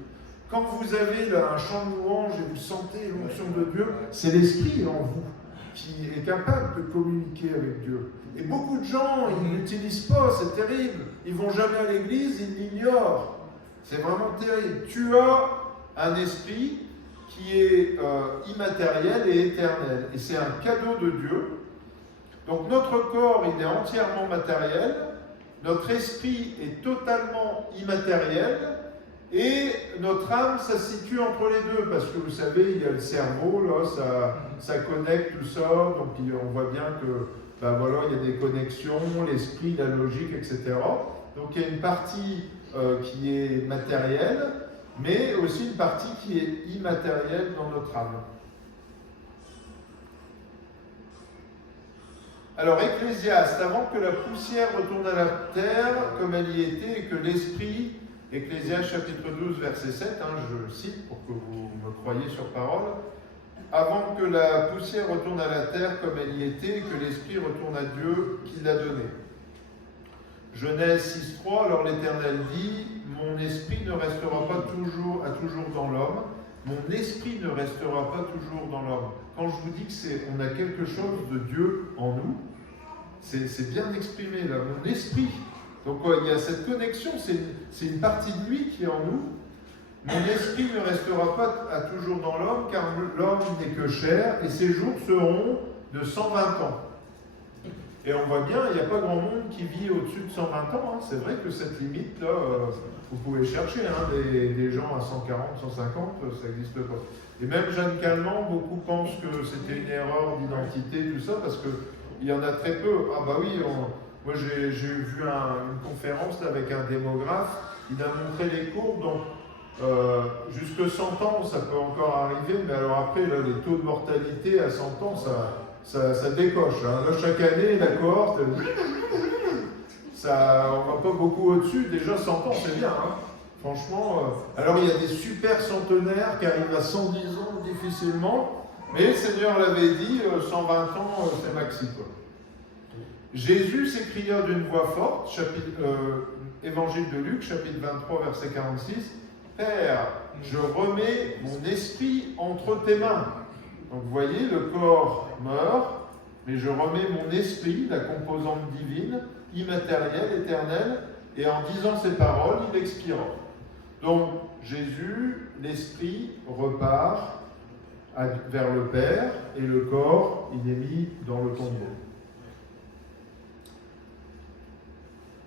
Quand vous avez là, un chant de louange et vous sentez l'onction de Dieu, c'est l'esprit en vous qui est capable de communiquer avec Dieu. Et beaucoup de gens, ils n'utilisent pas, c'est terrible. Ils ne vont jamais à l'église, ils l'ignorent. C'est vraiment terrible. Tu as un esprit qui est immatériel et éternel. Et c'est un cadeau de Dieu. Donc notre corps, il est entièrement matériel, notre esprit est totalement immatériel, et notre âme, ça se situe entre les deux, parce que vous savez, il y a le cerveau, là, ça connecte tout ça, donc on voit bien que, ben voilà, il y a des connexions, l'esprit, la logique, etc. Donc il y a une partie qui est matérielle, mais aussi une partie qui est immatérielle dans notre âme. Alors, Ecclésiaste, avant que la poussière retourne à la terre comme elle y était, et que l'esprit, Ecclésiaste chapitre 12, verset 7, je cite pour que vous me croyiez sur parole, avant que la poussière retourne à la terre comme elle y était, et que l'esprit retourne à Dieu qui l'a donné. Genèse 6.3, alors l'Éternel dit, mon esprit ne restera pas toujours dans l'homme, mon esprit ne restera pas toujours dans l'homme. Quand je vous dis qu'on a quelque chose de Dieu en nous, c'est bien exprimé là, mon esprit. Donc il y a cette connexion, c'est une partie de lui qui est en nous. Mon esprit ne restera pas toujours dans l'homme, car l'homme n'est que chair, et ses jours seront de 120 ans. Et on voit bien, il n'y a pas grand monde qui vit au-dessus de 120 ans. C'est vrai que cette limite-là, vous pouvez chercher, des gens à 140, 150, ça n'existe pas. Et même Jeanne Calment, beaucoup pensent que c'était une erreur d'identité, tout ça, parce qu'il y en a très peu. Ah bah oui, moi j'ai vu une conférence là, avec un démographe, il a montré les courbes, donc jusque 100 ans, ça peut encore arriver, mais alors après, là, les taux de mortalité à 100 ans, ça décoche. Là, chaque année, la cohorte, on ne va pas beaucoup au-dessus. Déjà, 100 ans, c'est bien. Franchement, alors il y a des super centenaires qui arrivent à 110 ans difficilement, mais le Seigneur l'avait dit, 120 ans, c'est maxi, quoi. Jésus s'écria d'une voix forte, Évangile de Luc, chapitre 23, verset 46, « Père, je remets mon esprit entre tes mains. » Donc vous voyez, le corps meurt, mais je remets mon esprit, la composante divine, immatérielle, éternelle, et en disant ces paroles, il expira. Donc Jésus, l'esprit, repart vers le Père, et le corps, il est mis dans le tombeau.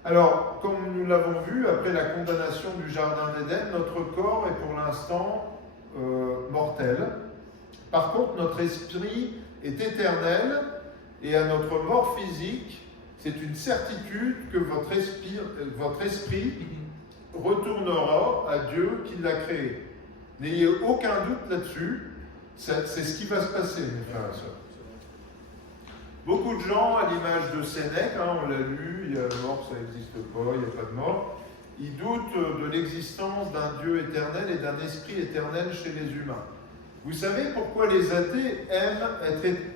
Alors, comme nous l'avons vu, après la condamnation du Jardin d'Éden, notre corps est pour l'instant mortel. Par contre, notre esprit est éternel, et à notre mort physique, c'est une certitude que votre esprit retournera à Dieu qui l'a créé. N'ayez aucun doute là-dessus, c'est ce qui va se passer, mes frères et sœurs. Beaucoup de gens, à l'image de Sénèque, hein, on l'a lu, il y a la mort, ça n'existe pas, il n'y a pas de mort, ils doutent de l'existence d'un Dieu éternel et d'un esprit éternel chez les humains. Vous savez pourquoi les athées aiment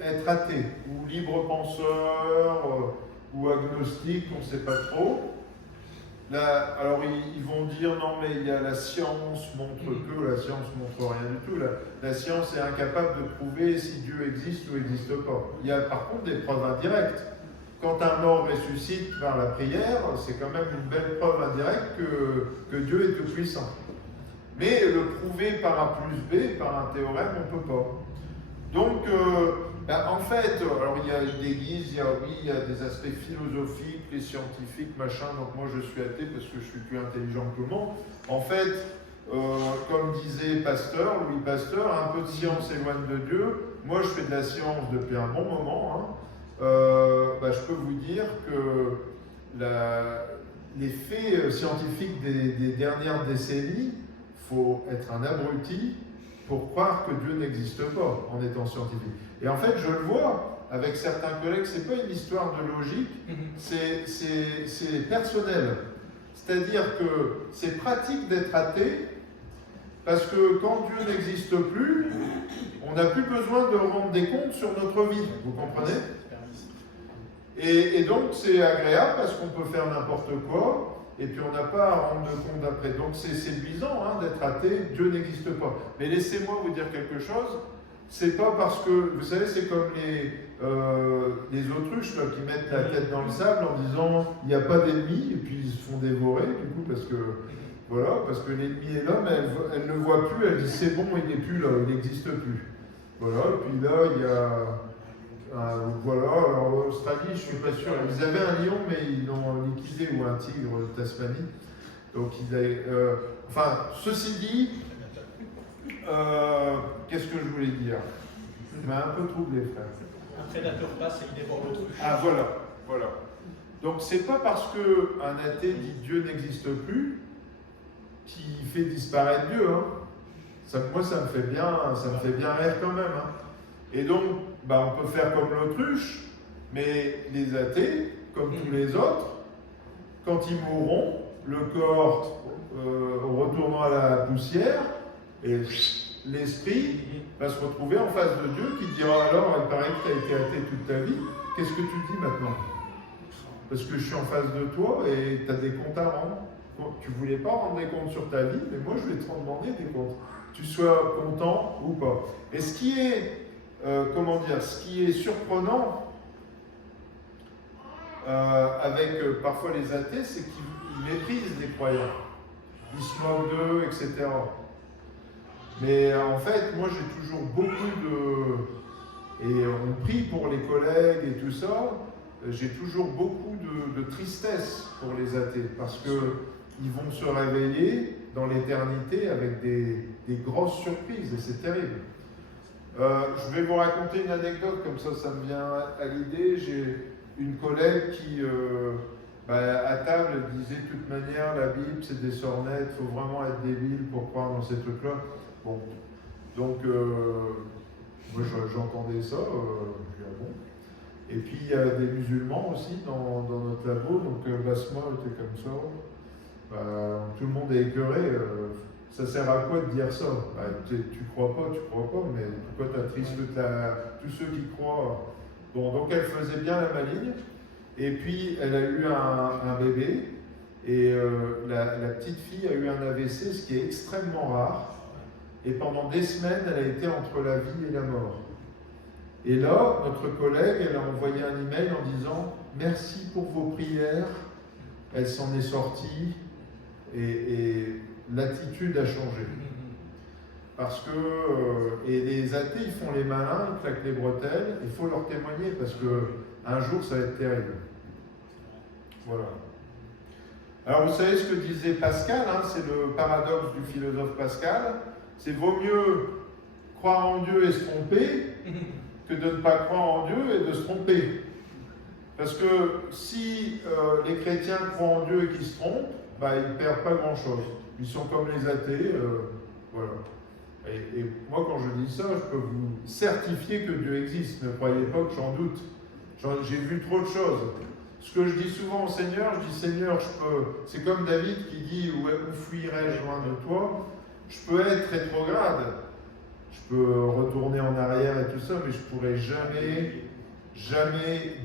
être athées, ou libres penseurs, ou agnostiques, on ne sait pas trop. Là, alors ils vont dire non mais il y a la science montre que, la science montre rien du tout. La science est incapable de prouver si Dieu existe ou n'existe pas. Il y a par contre des preuves indirectes. Quand un mort ressuscite par la prière, c'est quand même une belle preuve indirecte que Dieu est tout puissant. Mais le prouver par A plus B, par un théorème, on ne peut pas. Donc, en fait, alors il y a une église, il y a des aspects philosophiques, les scientifiques, machin, donc moi je suis athée parce que je suis plus intelligent que le monde. En fait, comme disait Louis Pasteur, un peu de science éloigne de Dieu. Moi je fais de la science depuis un bon moment. Je peux vous dire que les faits scientifiques des dernières décennies, il faut être un abruti pour croire que Dieu n'existe pas en étant scientifique. Et en fait, je le vois avec certains collègues, c'est pas une histoire de logique, c'est personnel. C'est-à-dire que c'est pratique d'être athée, parce que quand Dieu n'existe plus, on n'a plus besoin de rendre des comptes sur notre vie, vous comprenez ? Et donc c'est agréable parce qu'on peut faire n'importe quoi, et puis on n'a pas à rendre de compte après. Donc c'est séduisant d'être athée, Dieu n'existe pas. Mais laissez-moi vous dire quelque chose, c'est pas parce que, vous savez, c'est comme les autruches là, qui mettent la tête dans le sable en disant il n'y a pas d'ennemi, et puis ils se font dévorer du coup parce que l'ennemi est l'homme, elle ne le voit plus, elle dit c'est bon, il n'est plus là, il n'existe plus. Voilà, et puis là il y a... alors en Australie, je ne suis pas sûr. Ils avaient un lion, mais ils l'ont liquidé, ou un tigre de Tasmanie. Donc, ceci dit, qu'est-ce que je voulais dire? Ça m'a un peu troublé, frère. Un prédateur passe et il dévore l'autruche. Ah, voilà. Donc, c'est pas parce qu'un athée dit Dieu n'existe plus qu'il fait disparaître Dieu. Moi, ça me fait bien rire quand même. Et donc, on peut faire comme l'autruche, mais les athées, comme tous les autres, quand ils mourront, le corps retournant à la poussière, et l'esprit va se retrouver en face de Dieu qui dira alors, il paraît que tu as été athée toute ta vie, qu'est-ce que tu dis maintenant? Parce que je suis en face de toi et tu as des comptes à rendre. Tu ne voulais pas rendre des comptes sur ta vie, mais moi je vais te demander des comptes. Tu sois content ou pas. Et ce qui est surprenant avec parfois les athées, c'est qu'ils méprisent les croyants. Ils se moquent d'eux, etc. Mais en fait, moi j'ai toujours et on prie pour les collègues et tout ça, j'ai toujours beaucoup de tristesse pour les athées, parce qu'ils vont se réveiller dans l'éternité avec des grosses surprises, et c'est terrible. Je vais vous raconter une anecdote, comme ça me vient à l'idée. J'ai une collègue qui, à table, disait de toute manière, la Bible c'est des sornettes, il faut vraiment être débile pour croire dans ces trucs-là. Bon, donc, moi j'entendais ça, je dis ah bon. Et puis il y a des musulmans aussi dans notre labo, donc Basma était comme ça. Tout le monde est écœuré. Ça sert à quoi de dire ça? Tu crois pas, mais pourquoi t'attristes tous ceux qui croient? Bon, donc elle faisait bien la maligne, et puis elle a eu un bébé, et la petite fille a eu un AVC, ce qui est extrêmement rare, et pendant des semaines, elle a été entre la vie et la mort. Et là, notre collègue, elle a envoyé un email en disant « Merci pour vos prières », elle s'en est sortie, et l'attitude a changé. Parce que, et les athées, ils font les malins, ils claquent les bretelles, il faut leur témoigner, parce qu'un jour, ça va être terrible. Voilà. Alors, vous savez ce que disait Pascal, c'est le paradoxe du philosophe Pascal, c'est vaut mieux croire en Dieu et se tromper, que de ne pas croire en Dieu et de se tromper. Parce que si les chrétiens croient en Dieu et qu'ils se trompent, ils ne perdent pas grand-chose. Ils sont comme les athées, voilà. Et moi, quand je dis ça, je peux vous certifier que Dieu existe. Ne croyez pas que j'en doute. J'ai vu trop de choses. Ce que je dis souvent au Seigneur, je dis Seigneur, c'est comme David qui dit où fuirai-je loin de toi? Je peux être rétrograde, je peux retourner en arrière et tout ça, mais je ne pourrai jamais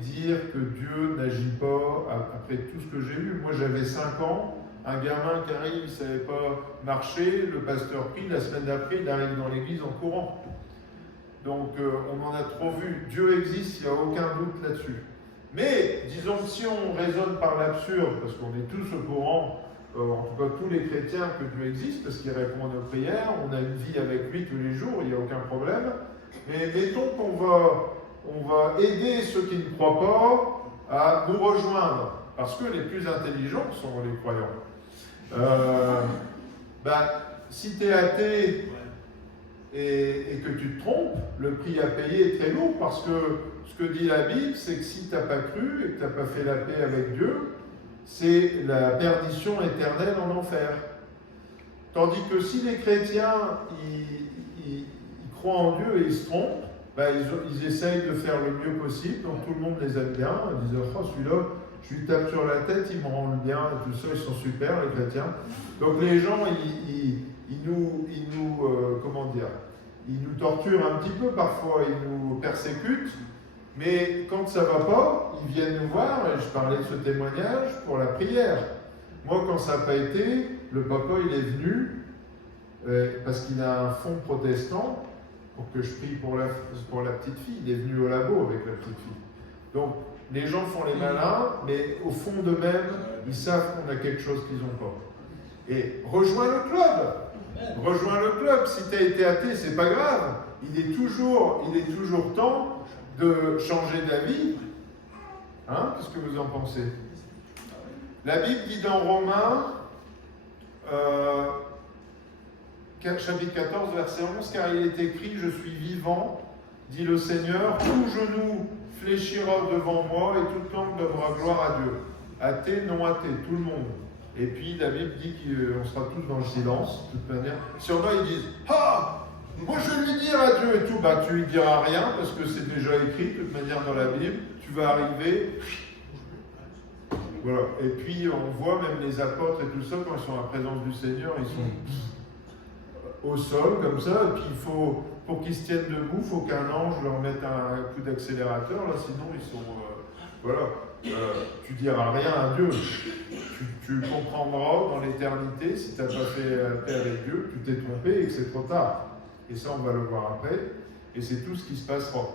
dire que Dieu n'agit pas après tout ce que j'ai vu. Moi j'avais 5 ans, un gamin qui arrive, il ne savait pas marcher, le pasteur prie, la semaine d'après, il arrive dans l'église en courant. Donc on en a trop vu. Dieu existe, il n'y a aucun doute là-dessus. Mais disons que si on raisonne par l'absurde, parce qu'on est tous au courant, en tout cas tous les chrétiens, que Dieu existe, parce qu'il répond à nos prières, on a une vie avec lui tous les jours, il n'y a aucun problème. Mais mettons qu'on va aider ceux qui ne croient pas à nous rejoindre, parce que les plus intelligents sont les croyants. Si tu es athée et que tu te trompes, le prix à payer est très lourd, parce que ce que dit la Bible, c'est que si tu n'as pas cru et que tu n'as pas fait la paix avec Dieu, c'est la perdition éternelle en enfer. Tandis que si les chrétiens ils croient en Dieu et ils se trompent, ils essayent de faire le mieux possible, donc tout le monde les aime bien, ils disent oh celui-là, je lui tape sur la tête, il me rend bien, et tout ça, ils sont super les chrétiens. Donc les gens, ils nous torturent un petit peu parfois, ils nous persécutent, mais quand ça ne va pas, ils viennent nous voir, et je parlais de ce témoignage, pour la prière. Moi, quand ça n'a pas été, le papa, il est venu, parce qu'il a un fond protestant, pour que je prie pour la petite fille. Il est venu au labo avec la petite fille. Donc, les gens font les malins, mais au fond d'eux-mêmes, ils savent qu'on a quelque chose qu'ils n'ont pas. Et rejoins le club. Rejoins le club. Si tu as été athée, c'est pas grave. Il est toujours temps de changer d'avis. Hein? Qu'est-ce que vous en pensez? La Bible dit dans Romains, chapitre 14, verset 11, car il est écrit, je suis vivant, dit le Seigneur, tout genou fléchira devant moi et toute langue donnera gloire à Dieu. Athée, non athée, tout le monde. Et puis la Bible dit qu'on sera tous dans le silence, de toute manière. Si on va, ils disent, ah, moi je vais lui dire à Dieu et tout, tu lui diras rien parce que c'est déjà écrit, de toute manière dans la Bible, tu vas arriver. Voilà. Et puis on voit même les apôtres et tout ça, quand ils sont à la présence du Seigneur, ils sont au sol comme ça, et puis pour qu'ils se tiennent debout, il faut qu'un ange leur mette un coup d'accélérateur, là, sinon ils sont... tu diras rien à Dieu. Tu comprendras dans l'éternité, si tu n'as pas fait la paix avec Dieu, tu t'es trompé et que c'est trop tard. Et ça, on va le voir après, et c'est tout ce qui se passera.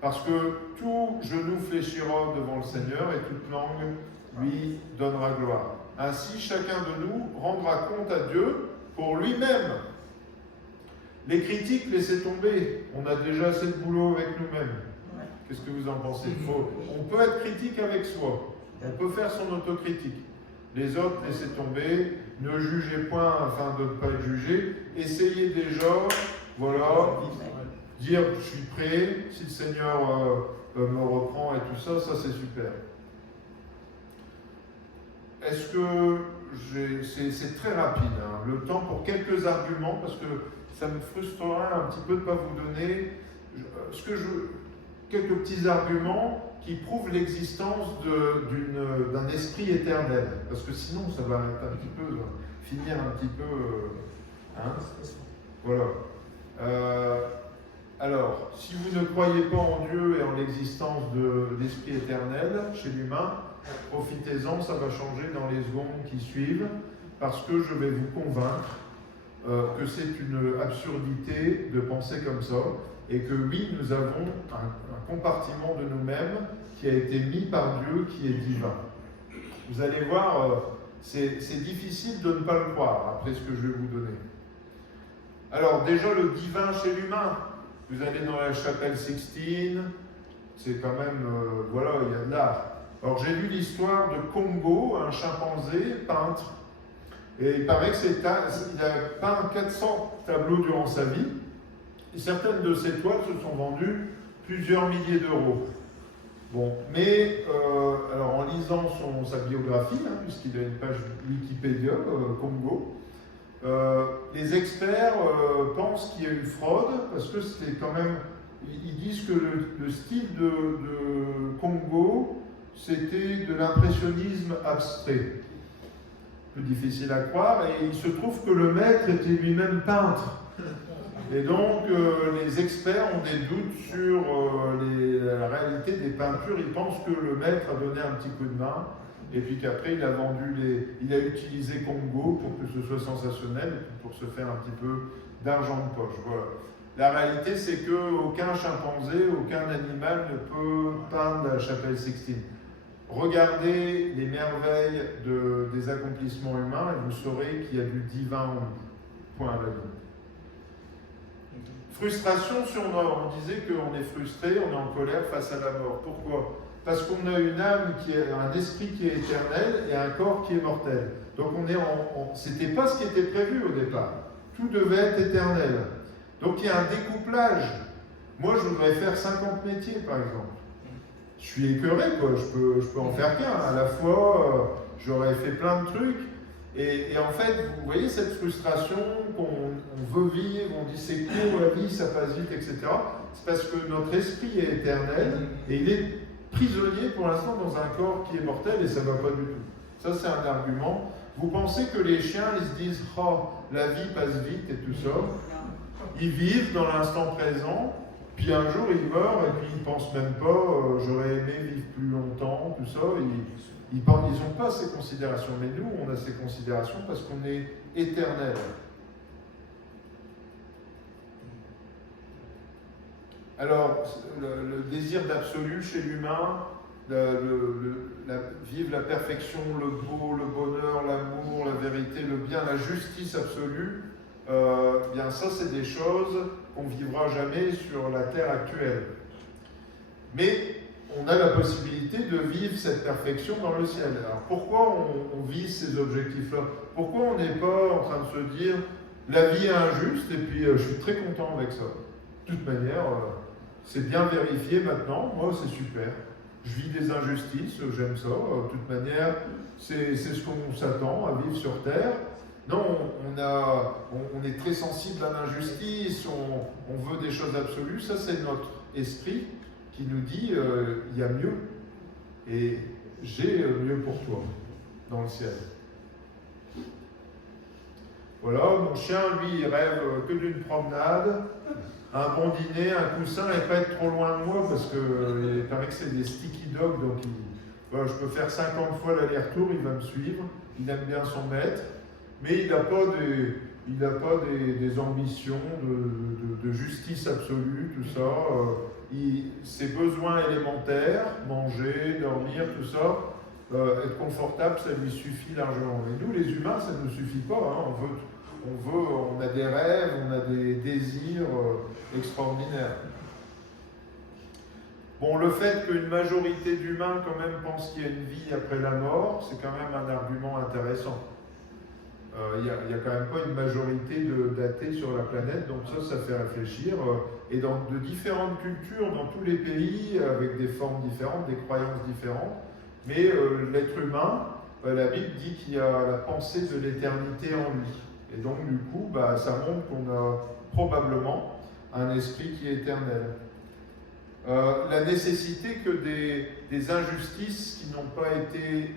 Parce que tout genou fléchira devant le Seigneur, et toute langue lui donnera gloire. Ainsi, chacun de nous rendra compte à Dieu pour lui-même. Les critiques, laissez tomber. On a déjà assez de boulot avec nous-mêmes. Qu'est-ce que vous en pensez? On peut être critique avec soi. On peut faire son autocritique. Les autres, laissez tomber. Ne jugez point afin de ne pas être jugé. Essayez déjà, dire je suis prêt. Si le Seigneur me reprend et tout ça, ça c'est super. Est-ce que c'est très rapide, hein, le temps pour quelques arguments, parce que ça me frustrerait un petit peu de ne pas vous donner quelques petits arguments qui prouvent l'existence d'un esprit éternel. Parce que sinon, ça va être un petit peu, finir un petit peu... Voilà. Alors, si vous ne croyez pas en Dieu et en l'existence de l'esprit éternel chez l'humain, profitez-en, ça va changer dans les secondes qui suivent, parce que je vais vous convaincre que c'est une absurdité de penser comme ça, et que oui, nous avons un compartiment de nous-mêmes qui a été mis par Dieu, qui est divin. Vous allez voir, c'est difficile de ne pas le croire, après ce que je vais vous donner. Alors déjà, le divin chez l'humain, vous allez dans la chapelle Sixtine, c'est quand même, il y a de l'art. Alors j'ai lu l'histoire de Congo, un chimpanzé peintre, et il paraît qu'il a peint 400 tableaux durant sa vie, et certaines de ces toiles se sont vendues plusieurs milliers d'euros. Bon, mais alors en lisant sa biographie, puisqu'il a une page Wikipédia, Congo, les experts pensent qu'il y a eu fraude, parce que c'était quand même ils disent que le style de Congo, c'était de l'impressionnisme abstrait. Plus difficile à croire, et il se trouve que le maître était lui-même peintre. Et donc, les experts ont des doutes sur la réalité des peintures. Ils pensent que le maître a donné un petit coup de main, et puis qu'après, il a utilisé Congo pour que ce soit sensationnel, et puis pour se faire un petit peu d'argent de poche. Voilà. La réalité, c'est qu'aucun chimpanzé, aucun animal ne peut peindre la chapelle Sixtine. Regardez les merveilles des accomplissements humains, et vous saurez qu'il y a du divin en nous. Point à la ligne. Frustration, si on disait qu'on est frustré, on est en colère face à la mort. Pourquoi? Parce qu'on a une âme un esprit qui est éternel et un corps qui est mortel. Donc c'était pas ce qui était prévu au départ. Tout devait être éternel. Donc il y a un découplage. Moi, je voudrais faire 50 métiers, par exemple. Je suis écœuré, quoi. Je peux en faire qu'un. À la fois, j'aurais fait plein de trucs. Et en fait, vous voyez cette frustration qu'on veut vivre, on dit c'est court, la vie, ça passe vite, etc. C'est parce que notre esprit est éternel et il est prisonnier pour l'instant dans un corps qui est mortel et ça ne va pas du tout. Ça, c'est un argument. Vous pensez que les chiens, ils se disent « Oh, la vie passe vite » et tout ça. Ils vivent dans l'instant présent, puis un jour ils meurent et puis ils ne pensent même pas « J'aurais aimé vivre plus longtemps », tout ça. Ils n'ont pas ces considérations, mais nous, on a ces considérations parce qu'on est éternel. Alors, le désir d'absolu chez l'humain, vivre la perfection, le beau, le bonheur, l'amour, la vérité, le bien, la justice absolue, bien ça, c'est des choses qu'on ne vivra jamais sur la terre actuelle. Mais on a la possibilité de vivre cette perfection dans le ciel. Alors pourquoi on vise ces objectifs-là? Pourquoi on n'est pas en train de se dire la vie est injuste et puis je suis très content avec ça? De toute manière, c'est bien vérifié maintenant, moi c'est super. Je vis des injustices, j'aime ça. De toute manière, c'est ce qu'on s'attend à vivre sur Terre. Non, on est très sensible à l'injustice, on veut des choses absolues. Ça, c'est notre esprit qui nous dit il y a mieux et j'ai mieux pour toi dans le ciel. Voilà, mon chien, lui, il rêve que d'une promenade, un bon dîner, un coussin et pas être trop loin de moi parce qu'il paraît que c'est des sticky dogs, donc voilà, je peux faire 50 fois l'aller-retour, il va me suivre, il aime bien son maître, mais il n'a pas des ambitions de justice absolue, tout ça. Ses besoins élémentaires, manger, dormir, tout ça, être confortable, ça lui suffit largement. Mais nous, les humains, ça ne nous suffit pas. Hein. On a des rêves, on a des désirs extraordinaires. Bon, le fait qu'une majorité d'humains quand même pensent qu'il y a une vie après la mort, c'est quand même un argument intéressant. Il n'y a quand même pas une majorité d'athées sur la planète, donc ça fait réfléchir. Et de différentes cultures, dans tous les pays, avec des formes différentes, des croyances différentes. Mais l'être humain, la Bible dit qu'il y a la pensée de l'éternité en lui. Et donc du coup, ça montre qu'on a probablement un esprit qui est éternel. La nécessité que des injustices qui n'ont pas été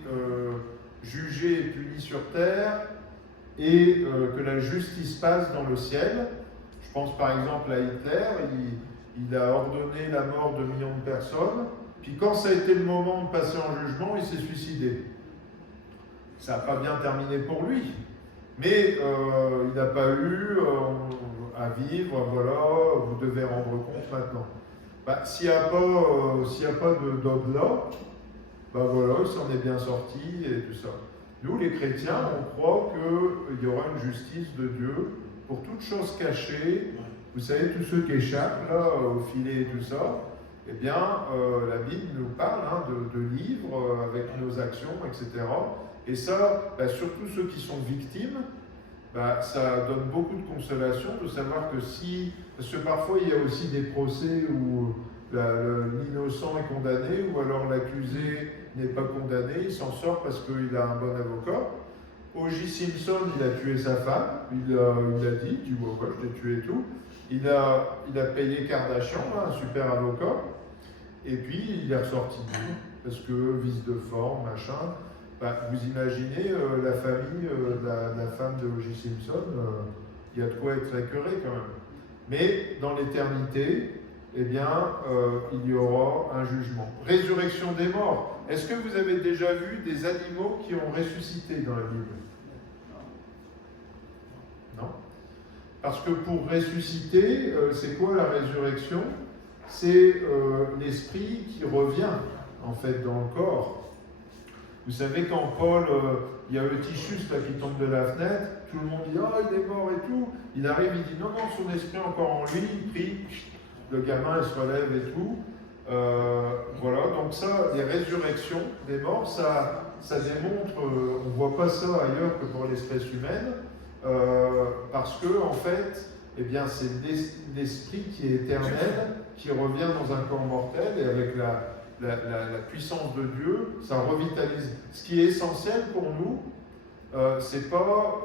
jugées et punies sur terre, et que la justice passe dans le ciel. Je pense par exemple à Hitler, il a ordonné la mort de millions de personnes, puis quand ça a été le moment de passer en jugement, il s'est suicidé. Ça n'a pas bien terminé pour lui, mais il n'a pas eu à vivre, voilà, vous devez rendre compte maintenant. S'il n'y a pas de dogme-là, voilà, il s'en est bien sorti et tout ça. Nous, les chrétiens, on croit qu'il y aura une justice de Dieu pour toutes choses cachées. Vous savez, tous ceux qui échappent là, au filet et tout ça, eh bien, la Bible nous parle de livres avec nos actions, etc. Et ça, surtout ceux qui sont victimes, ça donne beaucoup de consolation de savoir que parce que parfois il y a aussi des procès où l'innocent est condamné, ou alors l'accusé n'est pas condamné, il s'en sort parce qu'il a un bon avocat. O.J. Simpson, il a tué sa femme, il a dit, ouais, je t'ai tué et tout. il a payé Kardashian, un super avocat, et puis il est ressorti libre, parce que vice de forme, machin. Vous imaginez la famille de la femme de O.J. Simpson, il y a de quoi être écœuré quand même. Mais dans l'éternité, eh bien, il y aura un jugement. Résurrection des morts. Est-ce que vous avez déjà vu des animaux qui ont ressuscité dans la Bible? Non. Parce que pour ressusciter, c'est quoi la résurrection? C'est l'esprit qui revient, en fait, dans le corps. Vous savez, quand Paul, il y a Eutychus là, qui tombe de la fenêtre, tout le monde dit « Ah, il est mort et tout ». Il arrive, il dit « Non, non, son esprit est encore en lui », il prie, le gamin, il se relève et tout. Voilà, donc ça, les résurrections des morts, ça démontre, on ne voit pas ça ailleurs que pour l'espèce humaine, parce que, en fait, eh bien, c'est l'esprit qui est éternel, qui revient dans un corps mortel, et avec la puissance de Dieu, ça revitalise. Ce qui est essentiel pour nous, c'est pas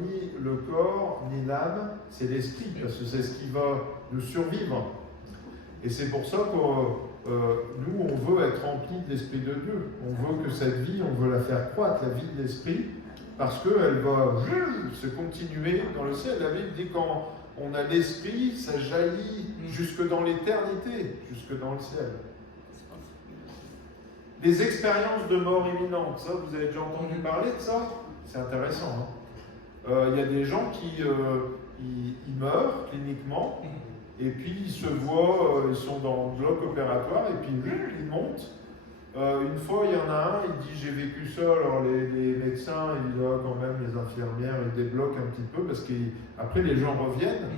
ni le corps ni l'âme, c'est l'esprit, parce que c'est ce qui va nous survivre. Et c'est pour ça que nous, on veut être remplis de l'Esprit de Dieu. On veut que cette vie, on veut la faire croître, la vie de l'Esprit, parce qu'elle va se continuer dans le ciel. La Bible dit quand on a l'Esprit, ça jaillit jusque dans l'éternité, jusque dans le ciel. Des expériences de mort imminente, ça, vous avez déjà entendu parler de ça? C'est intéressant. Il y a des gens qui ils meurent cliniquement, et puis ils se voient, ils sont dans le bloc opératoire, et puis ils montent. Une fois, il y en a un, il dit j'ai vécu ça, alors les médecins, ils disent quand même, les infirmières, ils débloquent un petit peu, parce qu'après les gens reviennent,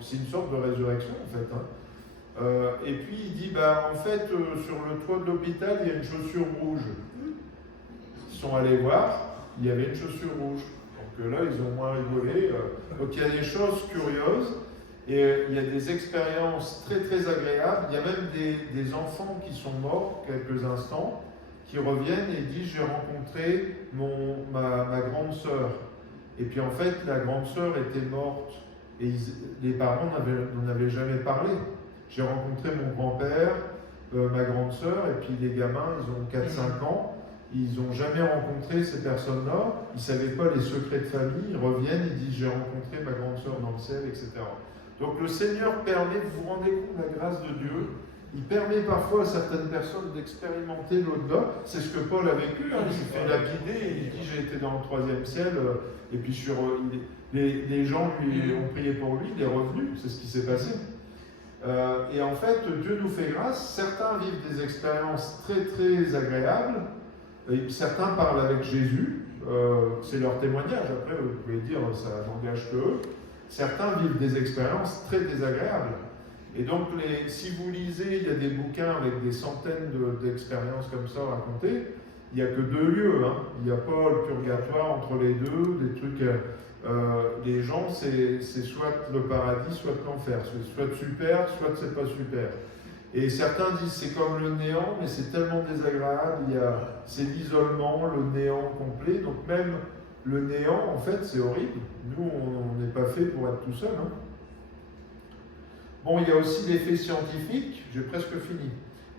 c'est une sorte de résurrection en fait. Et puis il dit, en fait, sur le toit de l'hôpital, il y a une chaussure rouge. Ils sont allés voir, il y avait une chaussure rouge. Donc là, ils ont moins rigolé. Donc il y a des choses curieuses, et il y a des expériences très très agréables. Il y a même des enfants qui sont morts quelques instants, qui reviennent et disent, j'ai rencontré ma grande sœur. Et puis en fait, la grande sœur était morte, et les parents n'en avaient jamais parlé. J'ai rencontré mon grand-père, ma grande sœur, et puis les gamins, ils ont 4-5 ans, ils n'ont jamais rencontré ces personnes-là, ils ne savaient pas les secrets de famille, ils reviennent, ils disent j'ai rencontré ma grande sœur dans le ciel, etc. Donc le Seigneur permet, vous vous rendez compte de la grâce de Dieu, il permet parfois à certaines personnes d'expérimenter l'au-delà. C'est ce que Paul a vécu, il s'est fait lapider, il dit j'ai été dans le 3e ciel, et puis les gens lui ont prié pour lui, il est revenu, c'est ce qui s'est passé. Et en fait, Dieu nous fait grâce. Certains vivent des expériences très très agréables. Et certains parlent avec Jésus. C'est leur témoignage. Après, vous pouvez dire, ça n'engage que eux. Certains vivent des expériences très désagréables. Et donc, si vous lisez, il y a des bouquins avec des centaines d'expériences comme ça racontées. Il n'y a que 2 lieux. Il n'y a pas le purgatoire entre les deux, des trucs. Les gens, c'est soit le paradis, soit l'enfer, soit super, soit c'est pas super. Et certains disent c'est comme le néant, mais c'est tellement désagréable, c'est l'isolement, le néant complet. Donc même le néant, en fait, c'est horrible. Nous, on n'est pas fait pour être tout seul. Bon, il y a aussi l'effet scientifique, j'ai presque fini.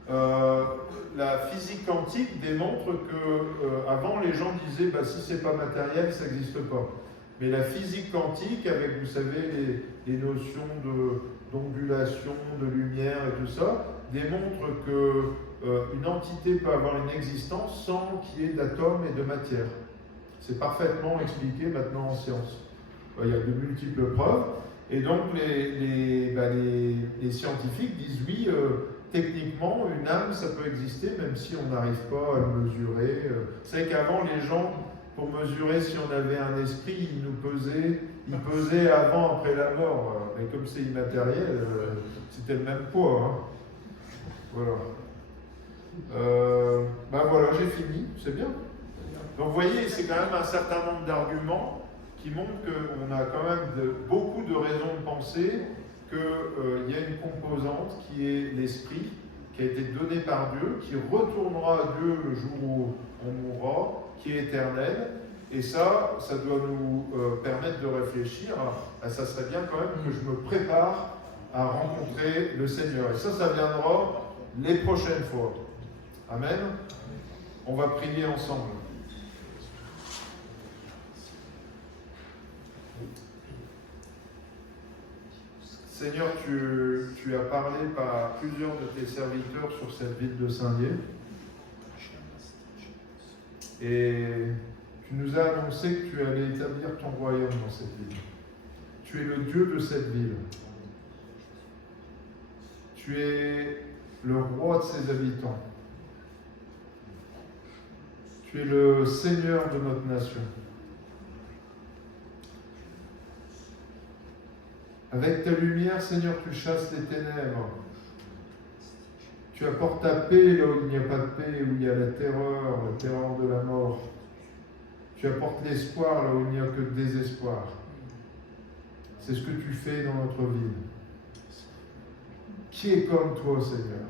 La physique quantique démontre que avant les gens disaient si c'est pas matériel, ça n'existe pas. Mais la physique quantique, avec, vous savez, les notions d'ondulation, de lumière et tout ça, démontre qu'une entité peut avoir une existence sans qu'il y ait d'atomes et de matière. C'est parfaitement expliqué maintenant en science. Il y a de multiples preuves. Et donc les scientifiques disent oui, techniquement, une âme, ça peut exister, même si on n'arrive pas à le mesurer. C'est qu'avant, les gens, pour mesurer si on avait un esprit, ils pesaient avant, après la mort. Mais comme c'est immatériel, c'était le même poids. Voilà. Voilà, j'ai fini, c'est bien. Donc vous voyez, c'est quand même un certain nombre d'arguments qui montrent qu'on a quand même beaucoup de raisons de penser qu'il y a une composante qui est l'esprit, qui a été donné par Dieu, qui retournera à Dieu le jour où on mourra, qui est éternel, Et ça doit nous permettre de réfléchir. Ça serait bien quand même que je me prépare à rencontrer le Seigneur. Et ça viendra les prochaines fois. Amen. On va prier ensemble. Seigneur, tu as parlé par plusieurs de tes serviteurs sur cette ville de Saint-Dié. Et tu nous as annoncé que tu allais établir ton royaume dans cette ville. Tu es le Dieu de cette ville. Tu es le roi de ses habitants. Tu es le Seigneur de notre nation. Avec ta lumière, Seigneur, tu chasses les ténèbres. Tu apportes ta paix là où il n'y a pas de paix, où il y a la terreur de la mort. Tu apportes l'espoir là où il n'y a que le désespoir. C'est ce que tu fais dans notre vie. Qui est comme toi, Seigneur?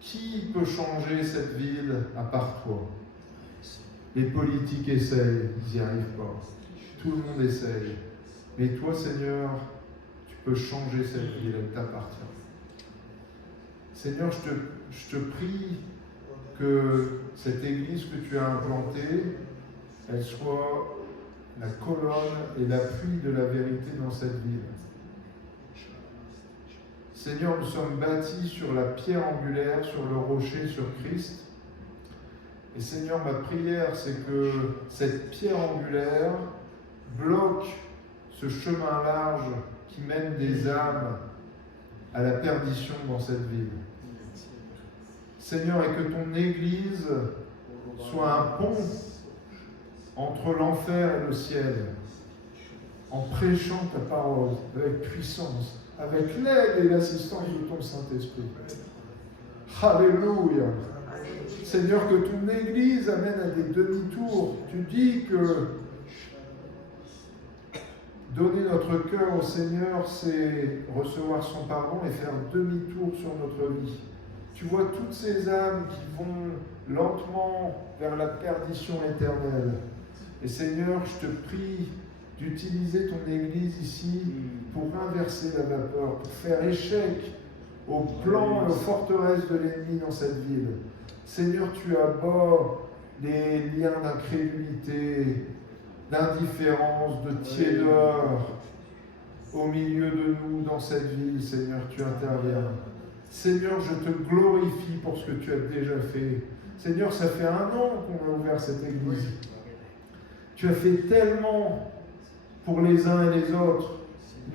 Qui peut changer cette ville à part toi? Les politiques essayent, ils n'y arrivent pas. Tout le monde essaye. Mais toi, Seigneur, tu peux changer cette ville, elle t'appartient. Seigneur, je te prie que cette église que tu as implantée, elle soit la colonne et l'appui de la vérité dans cette ville. Seigneur, nous sommes bâtis sur la pierre angulaire, sur le rocher, sur Christ. Et Seigneur, ma prière, c'est que cette pierre angulaire bloque ce chemin large qui mène des âmes à la perdition dans cette ville. Seigneur, et que ton Église soit un pont entre l'enfer et le ciel, en prêchant ta parole avec puissance, avec l'aide et l'assistance de ton Saint-Esprit. Alléluia. Seigneur, que ton Église amène à des demi-tours. Tu dis que donner notre cœur au Seigneur, c'est recevoir son pardon et faire demi-tour sur notre vie. Tu vois toutes ces âmes qui vont lentement vers la perdition éternelle. Et Seigneur, je te prie d'utiliser ton Église ici pour inverser la vapeur, pour faire échec aux plans et aux forteresses de l'ennemi dans cette ville. Seigneur, tu abats les liens d'incrédulité, d'indifférence, de tiédeur au milieu de nous dans cette ville. Seigneur, tu interviens. Seigneur, je te glorifie pour ce que tu as déjà fait. Seigneur, ça fait 1 an qu'on a ouvert cette église. Tu as fait tellement pour les uns et les autres.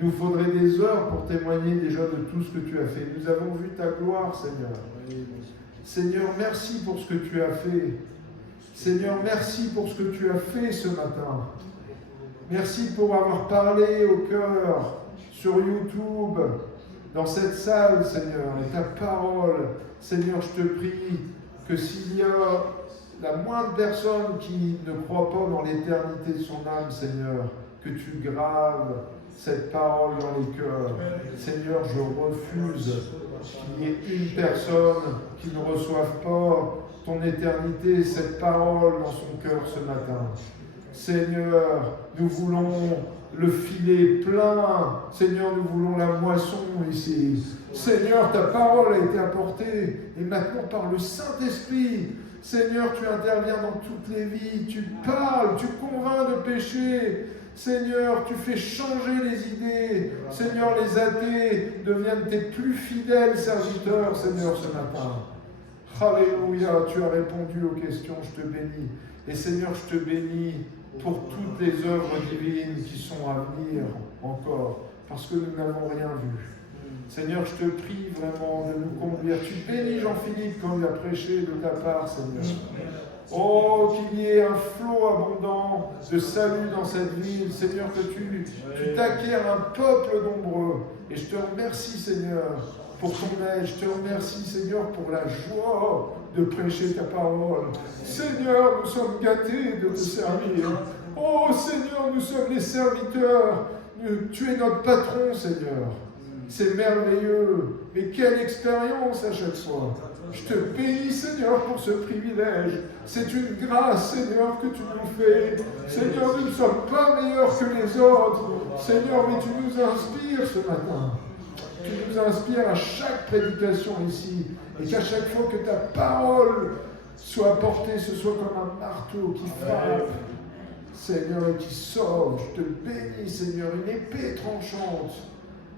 Il nous faudrait des heures pour témoigner déjà de tout ce que tu as fait. Nous avons vu ta gloire, Seigneur. Seigneur, merci pour ce que tu as fait. Seigneur, merci pour ce que tu as fait ce matin. Merci pour avoir parlé au cœur sur YouTube, dans cette salle, Seigneur, et ta parole. Seigneur, je te prie que s'il y a la moindre personne qui ne croit pas dans l'éternité de son âme, Seigneur, que tu graves cette parole dans les cœurs. Seigneur, je refuse qu'il y ait une personne qui ne reçoive pas ton éternité, cette parole dans son cœur ce matin. Seigneur, nous voulons le filet plein. Seigneur, nous voulons la moisson ici. Seigneur, ta parole a été apportée et maintenant par le Saint-Esprit, Seigneur, tu interviens dans toutes les vies, tu parles, tu convaincs de péché. Seigneur, tu fais changer les idées. Seigneur, les athées deviennent tes plus fidèles serviteurs, Seigneur, ce matin. Alléluia, tu as répondu aux questions, je te bénis. Et Seigneur, je te bénis pour toutes les œuvres divines qui sont à venir encore, parce que nous n'avons rien vu. Seigneur, je te prie vraiment de nous conduire. Tu bénis Jean-Philippe quand il a prêché de ta part, Seigneur. Oh, qu'il y ait un flot abondant de salut dans cette ville. Seigneur, que tu t'acquières un peuple nombreux. Et je te remercie, Seigneur, pour ton aide. Je te remercie, Seigneur, pour la joie de prêcher ta parole. Seigneur, nous sommes gâtés de te servir. Oh, Seigneur, nous sommes les serviteurs. Tu es notre patron, Seigneur. c'est merveilleux. Mais quelle expérience à chaque fois. Je te bénis, Seigneur, pour ce privilège. C'est une grâce, Seigneur, que tu nous fais. Seigneur, nous ne sommes pas meilleurs que les autres. Seigneur, mais tu nous inspires ce matin. Tu nous inspires à chaque prédication ici. Et qu'à chaque fois que ta parole soit portée, ce soit comme un marteau qui frappe, Seigneur, et qui sauve. Je te bénis, Seigneur, une épée tranchante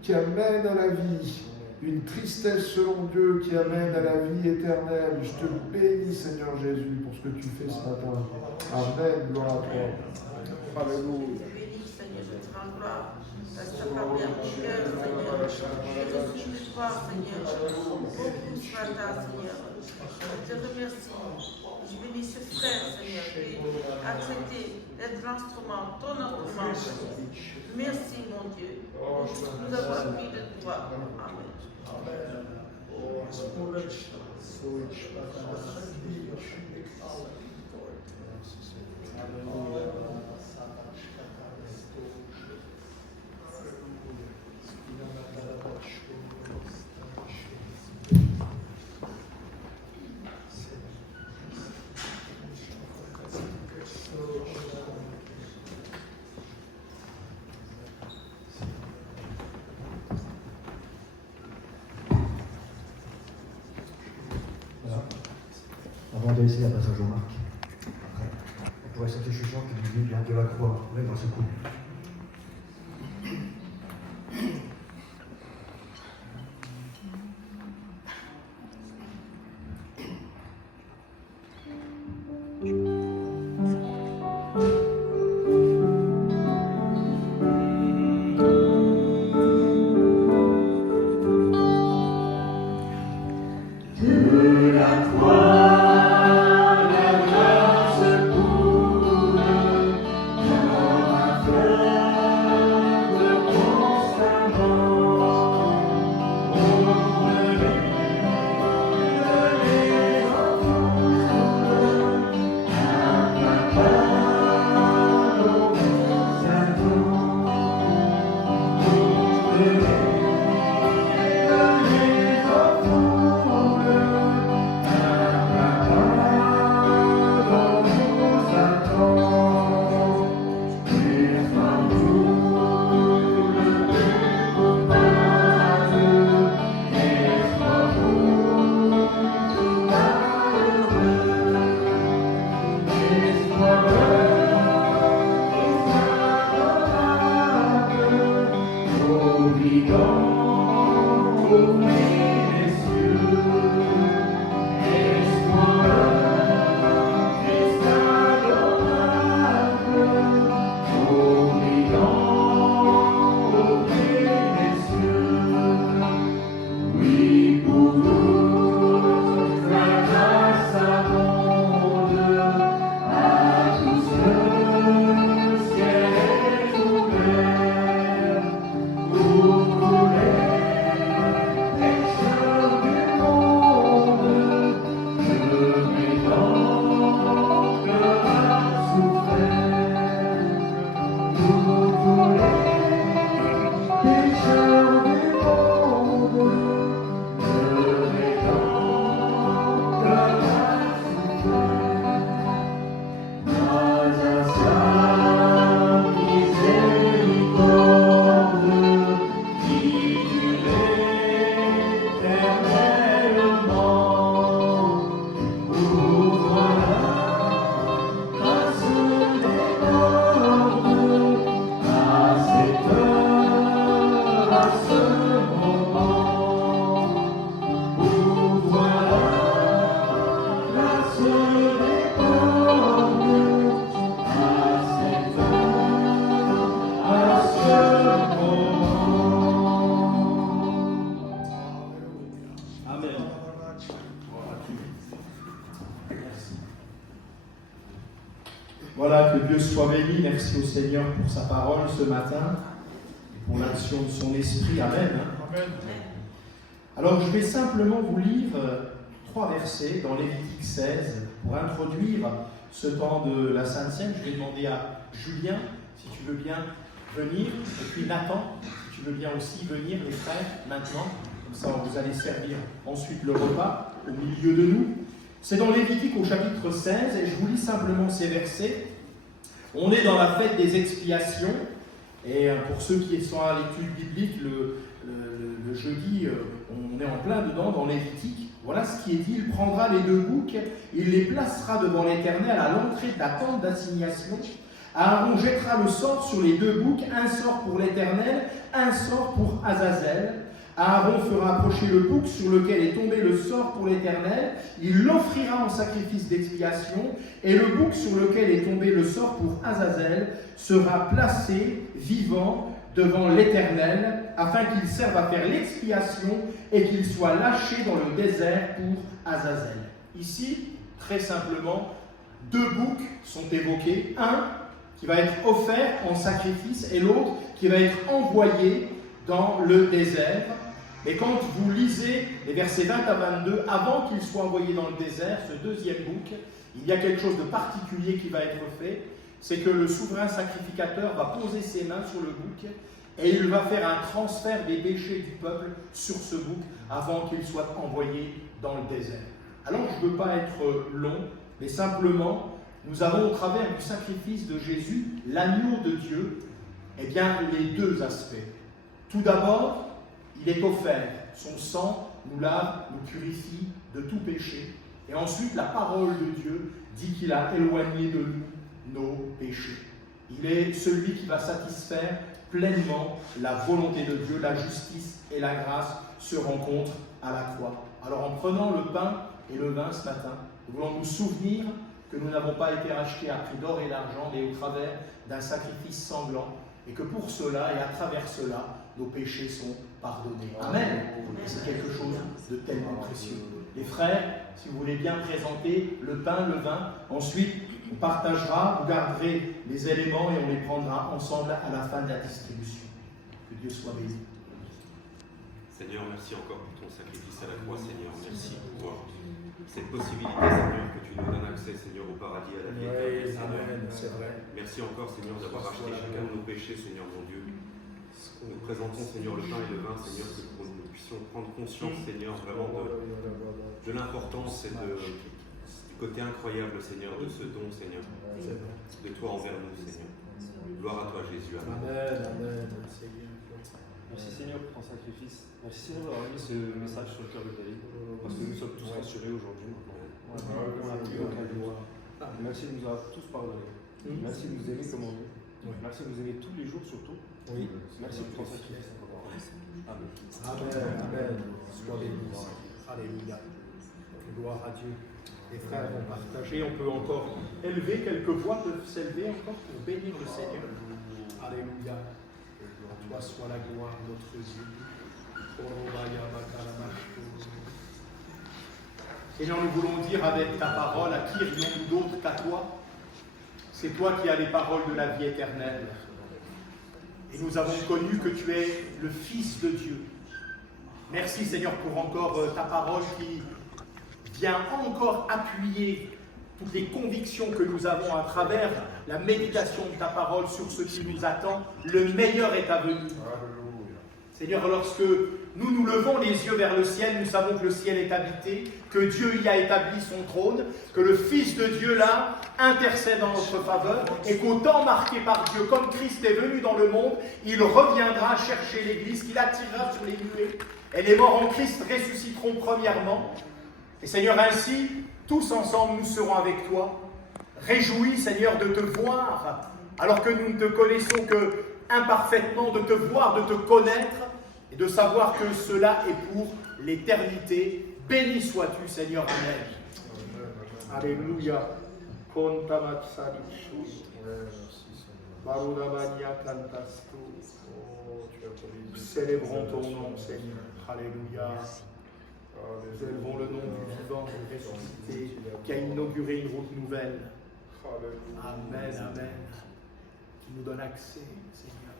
qui amène à la vie. Une tristesse selon Dieu qui amène à la vie éternelle. Je te bénis, Seigneur Jésus, pour ce que tu fais ce matin. Amen, gloire à toi. Alléluia. Je te bénis, Seigneur, je te rends gloire. Parce que tu as parlé à mon cœur, Seigneur. Je reçu de toi, Seigneur. Beaucoup ce matin, Seigneur. Je te remercie. Je bénis ce frère, Seigneur, qui a accepté d'être l'instrument, ton instrument. Merci, mon Dieu. Nous avons appris de toi. Amen. Avant de laisser la passage au Marc, on pourrait cette chanson qui nous dit bien de la croix, même dans ce coup. Voilà, que Dieu soit béni. Merci au Seigneur pour sa parole ce matin et pour l'action de son esprit. Amen. Amen. Alors, je vais simplement vous lire 3 versets dans Lévitique 16 pour introduire ce temps de la Sainte Seine. Je vais demander à Julien, si tu veux bien venir, et puis Nathan, si tu veux bien aussi venir, les frères, maintenant. Comme ça, vous allez servir ensuite le repas au milieu de nous. C'est dans Lévitique au chapitre 16, et je vous lis simplement ces versets. On est dans la fête des expiations, et pour ceux qui sont à l'étude biblique, le jeudi, on est en plein dedans, dans Lévitique. Voilà ce qui est dit: il prendra les 2 boucs, il les placera devant l'Éternel à l'entrée de la tente d'assignation. Aaron jettera le sort sur les 2 boucs, un sort pour l'Éternel, un sort pour Azazel. Aaron fera approcher le bouc sur lequel est tombé le sort pour l'Éternel, il l'offrira en sacrifice d'expiation, et le bouc sur lequel est tombé le sort pour Azazel sera placé vivant devant l'Éternel, afin qu'il serve à faire l'expiation et qu'il soit lâché dans le désert pour Azazel. Ici, très simplement, 2 boucs sont évoqués, un qui va être offert en sacrifice et l'autre qui va être envoyé dans le désert. Et quand vous lisez les versets 20 à 22, avant qu'il soit envoyé dans le désert, ce 2e bouc, il y a quelque chose de particulier qui va être fait. C'est que le souverain sacrificateur va poser ses mains sur le bouc et il va faire un transfert des péchés du peuple sur ce bouc avant qu'il soit envoyé dans le désert. Alors je ne veux pas être long, mais simplement, nous avons au travers du sacrifice de Jésus, l'agneau de Dieu, eh bien les 2 aspects. Tout d'abord, il est offert, son sang nous lave, nous purifie de tout péché. Et ensuite, la parole de Dieu dit qu'il a éloigné de nous nos péchés. Il est celui qui va satisfaire pleinement la volonté de Dieu, la justice et la grâce se rencontrent à la croix. Alors en prenant le pain et le vin ce matin, nous voulons nous souvenir que nous n'avons pas été rachetés à prix d'or et d'argent, mais au travers d'un sacrifice sanglant, et que pour cela et à travers cela, nos péchés sont pardonnés. Amen. Et c'est quelque chose de tellement précieux. Les frères, si vous voulez bien présenter le pain, le vin, ensuite on partagera, vous garderez les éléments et on les prendra ensemble à la fin de la distribution. Que Dieu soit béni. Seigneur, merci encore pour ton sacrifice à la croix, Seigneur. Merci pour cette possibilité, Seigneur, que tu nous donnes accès, Seigneur, au paradis, à la vie éternelle, Seigneur. C'est vrai. Merci encore, Seigneur, d'avoir racheté chacun de nos péchés, Seigneur, mon Dieu. Nous présentons, Seigneur, le pain et le vin, Seigneur, que nous puissions prendre conscience, Seigneur, vraiment de l'importance et du côté incroyable, Seigneur, de ce don, Seigneur, de toi envers nous, Seigneur. Gloire à toi, Jésus. Amen. Amen. Merci Seigneur pour ton sacrifice. Merci Seigneur d'avoir mis ce message sur le cœur de David, parce que nous sommes tous rassurés aujourd'hui. On n'a plus aucun doute. Merci de nous avoir tous pardonné. Merci de nous aimer comme on est. Merci de nous aimer tous les jours surtout. Oui. Merci pour ton sacrifice. Amen. Amen. Sois béni. Alléluia. Gloire à Dieu. Les frères vont partager. On peut encore élever, quelques voix peuvent s'élever encore pour bénir le Seigneur. Alléluia. À toi soit la gloire, notre Dieu. Seigneur, nous voulons dire avec ta parole, à qui irions-nous d'autre qu'à toi? C'est toi qui as les paroles de la vie éternelle. Et nous avons connu que tu es le Fils de Dieu. Merci Seigneur pour encore ta parole qui vient encore appuyer toutes les convictions que nous avons à travers la méditation de ta parole sur ce qui nous attend. Le meilleur est à venir. Seigneur, lorsque nous levons les yeux vers le ciel, nous savons que le ciel est habité, que Dieu y a établi son trône, que le Fils de Dieu là intercède en notre faveur, et qu'au temps marqué par Dieu, comme Christ est venu dans le monde, il reviendra chercher l'Église, qu'il attirera sur les nuées, et les morts en Christ ressusciteront premièrement. Et Seigneur, ainsi, tous ensemble, nous serons avec toi. Réjouis, Seigneur, de te voir, alors que nous ne te connaissons que imparfaitement, de te voir, de te connaître, et de savoir que cela est pour l'éternité. Béni sois-tu, Seigneur. Amen. Alléluia. Célébrons ton nom, Seigneur. Alléluia. Nous élevons le nom du vivant, du ressuscité, qui a inauguré une route nouvelle. Amen, amen. Qui nous donne accès, Seigneur.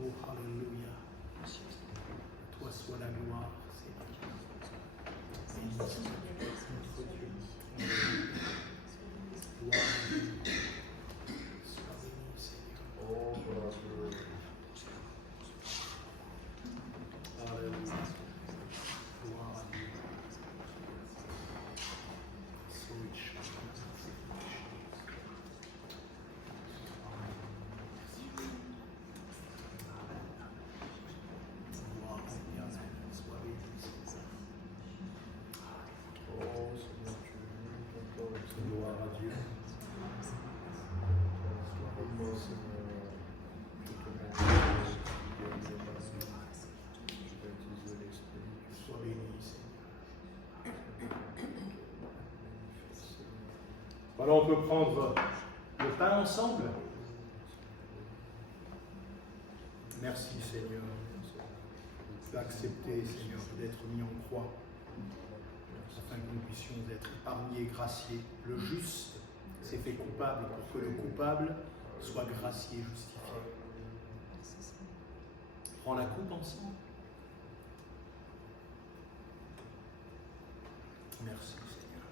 Oh, alléluia. À toi soit la gloire, Seigneur. Béni soit notre Dieu. Gloire à Dieu. Sois béni, Seigneur. Alors on peut prendre le pain ensemble. Merci Seigneur. Tu as accepté, Seigneur, d'être mis en croix, afin que nous puissions être épargnés et graciés. Le juste s'est fait coupable pour que le coupable soit gracié, justifié. Prends la coupe ensemble. Merci Seigneur.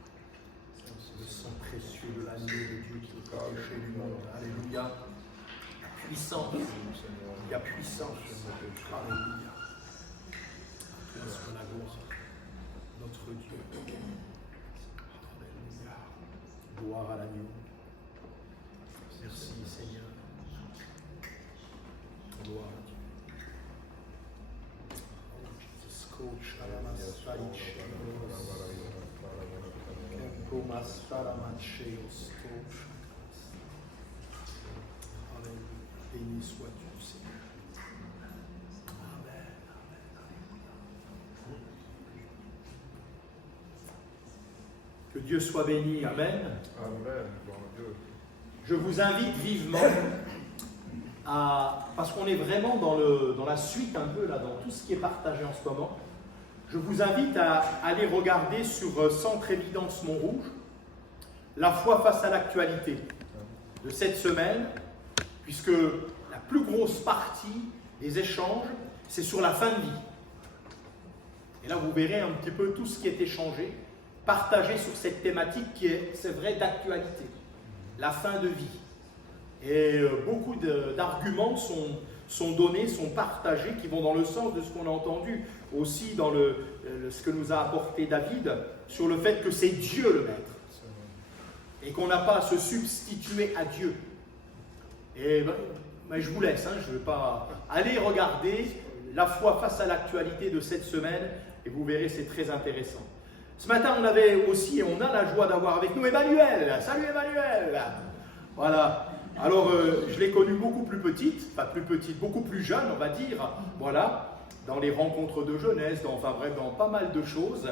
Le sang précieux de l'agneau de Dieu qui est péché du monde. Alléluia. Puissance. Il y a puissance. Alléluia. Toi soit la gloire. Notre Dieu. Alléluia. Gloire à l'agneau. Merci Seigneur. Gloire à Dieu. Coach Alamaspalice. Béni sois-tu, Seigneur. Amen, amen, que Dieu soit béni, amen. Amen. Je vous invite vivement à, parce qu'on est vraiment dans la suite un peu, là, dans tout ce qui est partagé en ce moment, je vous invite à aller regarder sur Centre Évidence Montrouge, la foi face à l'actualité de cette semaine, puisque la plus grosse partie des échanges, c'est sur la fin de vie. Et là, vous verrez un petit peu tout ce qui est échangé, partagé sur cette thématique qui est, c'est vrai, d'actualité, la fin de vie. Et beaucoup d'arguments sont donnés, sont partagés, qui vont dans le sens de ce qu'on a entendu aussi dans ce que nous a apporté David, sur le fait que c'est Dieu le maître. Et qu'on n'a pas à se substituer à Dieu. Et je vous laisse, je ne vais pas aller regarder la foi face à l'actualité de cette semaine, et vous verrez, c'est très intéressant. Ce matin, on avait aussi, et on a la joie d'avoir avec nous Emmanuel. Salut Emmanuel. Voilà. Alors, je l'ai connue beaucoup plus petite, pas plus petite, beaucoup plus jeune, on va dire, voilà, dans les rencontres de jeunesse, enfin bref, dans pas mal de choses.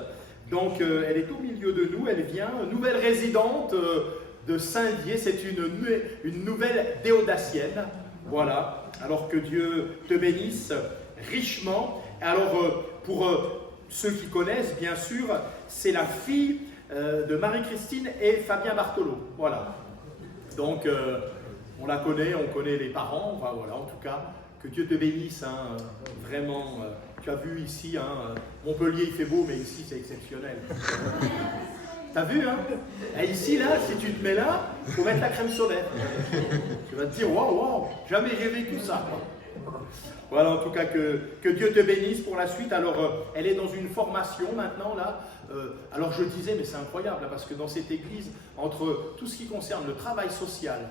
Donc, elle est au milieu de nous, elle vient, nouvelle résidente de Saint-Dié, c'est une nouvelle déodacienne, voilà, alors que Dieu te bénisse richement. Alors, pour ceux qui connaissent, bien sûr, c'est la fille de Marie-Christine et Fabien Barthelot, voilà. Donc, on la connaît, on connaît les parents, enfin, voilà, en tout cas, que Dieu te bénisse, vraiment. Tu as vu ici, Montpellier il fait beau, mais ici c'est exceptionnel. T'as vu, Et ici, là, si tu te mets là, il faut mettre la crème solaire. Tu vas te dire, waouh, jamais j'ai vécu ça. Voilà, en tout cas, que Dieu te bénisse pour la suite. Alors, elle est dans une formation maintenant, là. Alors, je disais, mais c'est incroyable, là, parce que dans cette église, entre tout ce qui concerne le travail social,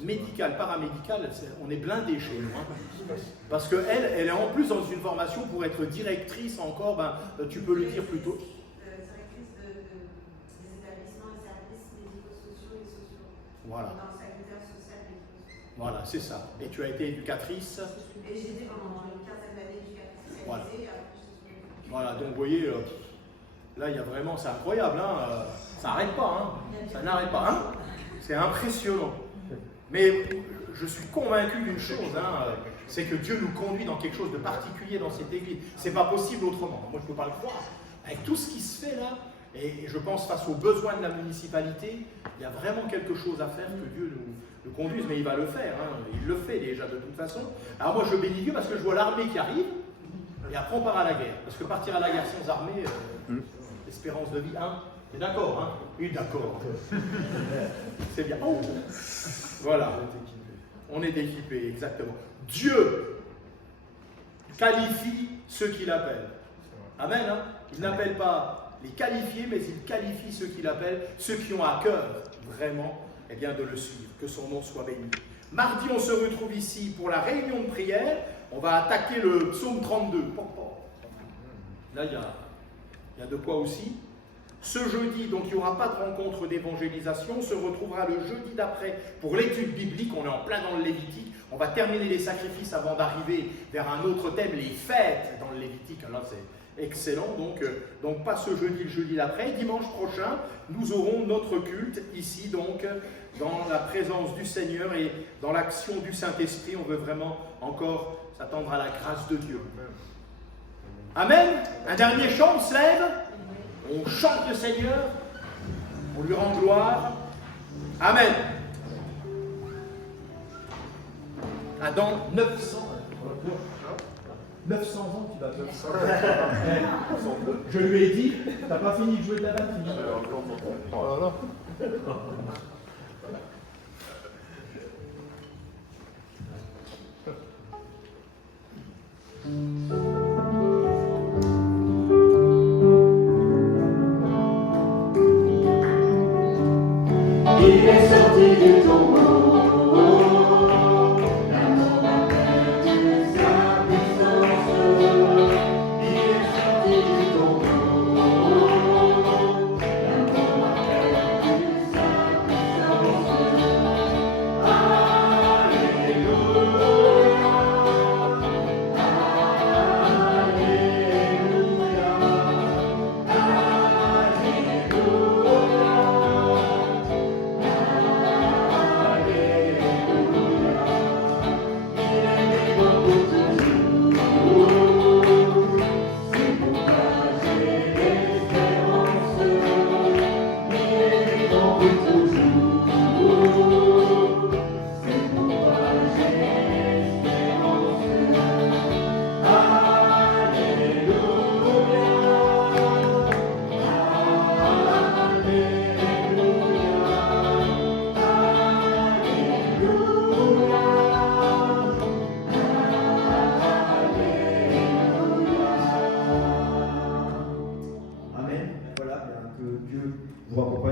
médical, paramédical, on est blindé chez nous. Parce qu'elle, elle est en plus dans une formation pour être directrice encore, tu peux le dire plutôt. Directrice des établissements et services médico-sociaux et sociaux. Voilà. Dans le secteur social et médico-social. Voilà, c'est ça. Et tu as été éducatrice. Et j'ai été pendant une quinzaine d'années éducatrice. Voilà. Après, Voilà, donc vous voyez, là, il y a vraiment, c'est incroyable, ça n'arrête pas, ça n'arrête pas, c'est impressionnant. Mais je suis convaincu d'une chose, c'est que Dieu nous conduit dans quelque chose de particulier dans cette église. C'est pas possible autrement. Moi, je ne peux pas le croire. Avec tout ce qui se fait là, et je pense face aux besoins de la municipalité, il y a vraiment quelque chose à faire que Dieu nous conduise, mais il va le faire, il le fait déjà de toute façon. Alors moi, je bénis Dieu parce que je vois l'armée qui arrive, et après on part à la guerre. Parce que partir à la guerre sans armée, espérance de vie, t'es d'accord, Oui, d'accord. C'est bien. Oh. Voilà. On est équipé, exactement. Dieu qualifie ceux qui l'appellent. Amen. Il n'appelle pas les qualifiés, mais il qualifie ceux qui l'appellent, ceux qui ont à cœur vraiment de le suivre. Que son nom soit béni. Mardi, on se retrouve ici pour la réunion de prière. On va attaquer le psaume 32. Là, il y a de quoi aussi. Ce jeudi, donc il n'y aura pas de rencontre d'évangélisation. On se retrouvera le jeudi d'après pour l'étude biblique. On est en plein dans le Lévitique. On va terminer les sacrifices avant d'arriver vers un autre thème, les fêtes dans le Lévitique. Alors Excellent, donc pas ce jeudi, le jeudi d'après. Dimanche prochain, nous aurons notre culte ici, donc dans la présence du Seigneur et dans l'action du Saint-Esprit. On veut vraiment encore s'attendre à la grâce de Dieu. Amen. Un dernier chant, on se lève, on chante le Seigneur, on lui rend gloire. Amen. Dans 900 ans, tu vas faire. Je lui ai dit, t'as pas fini de jouer de la batterie. Voilà. Il est sorti du tombeau.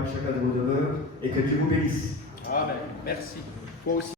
Chacun de vos demeures et que Dieu vous bénisse. Amen. Merci. Toi aussi.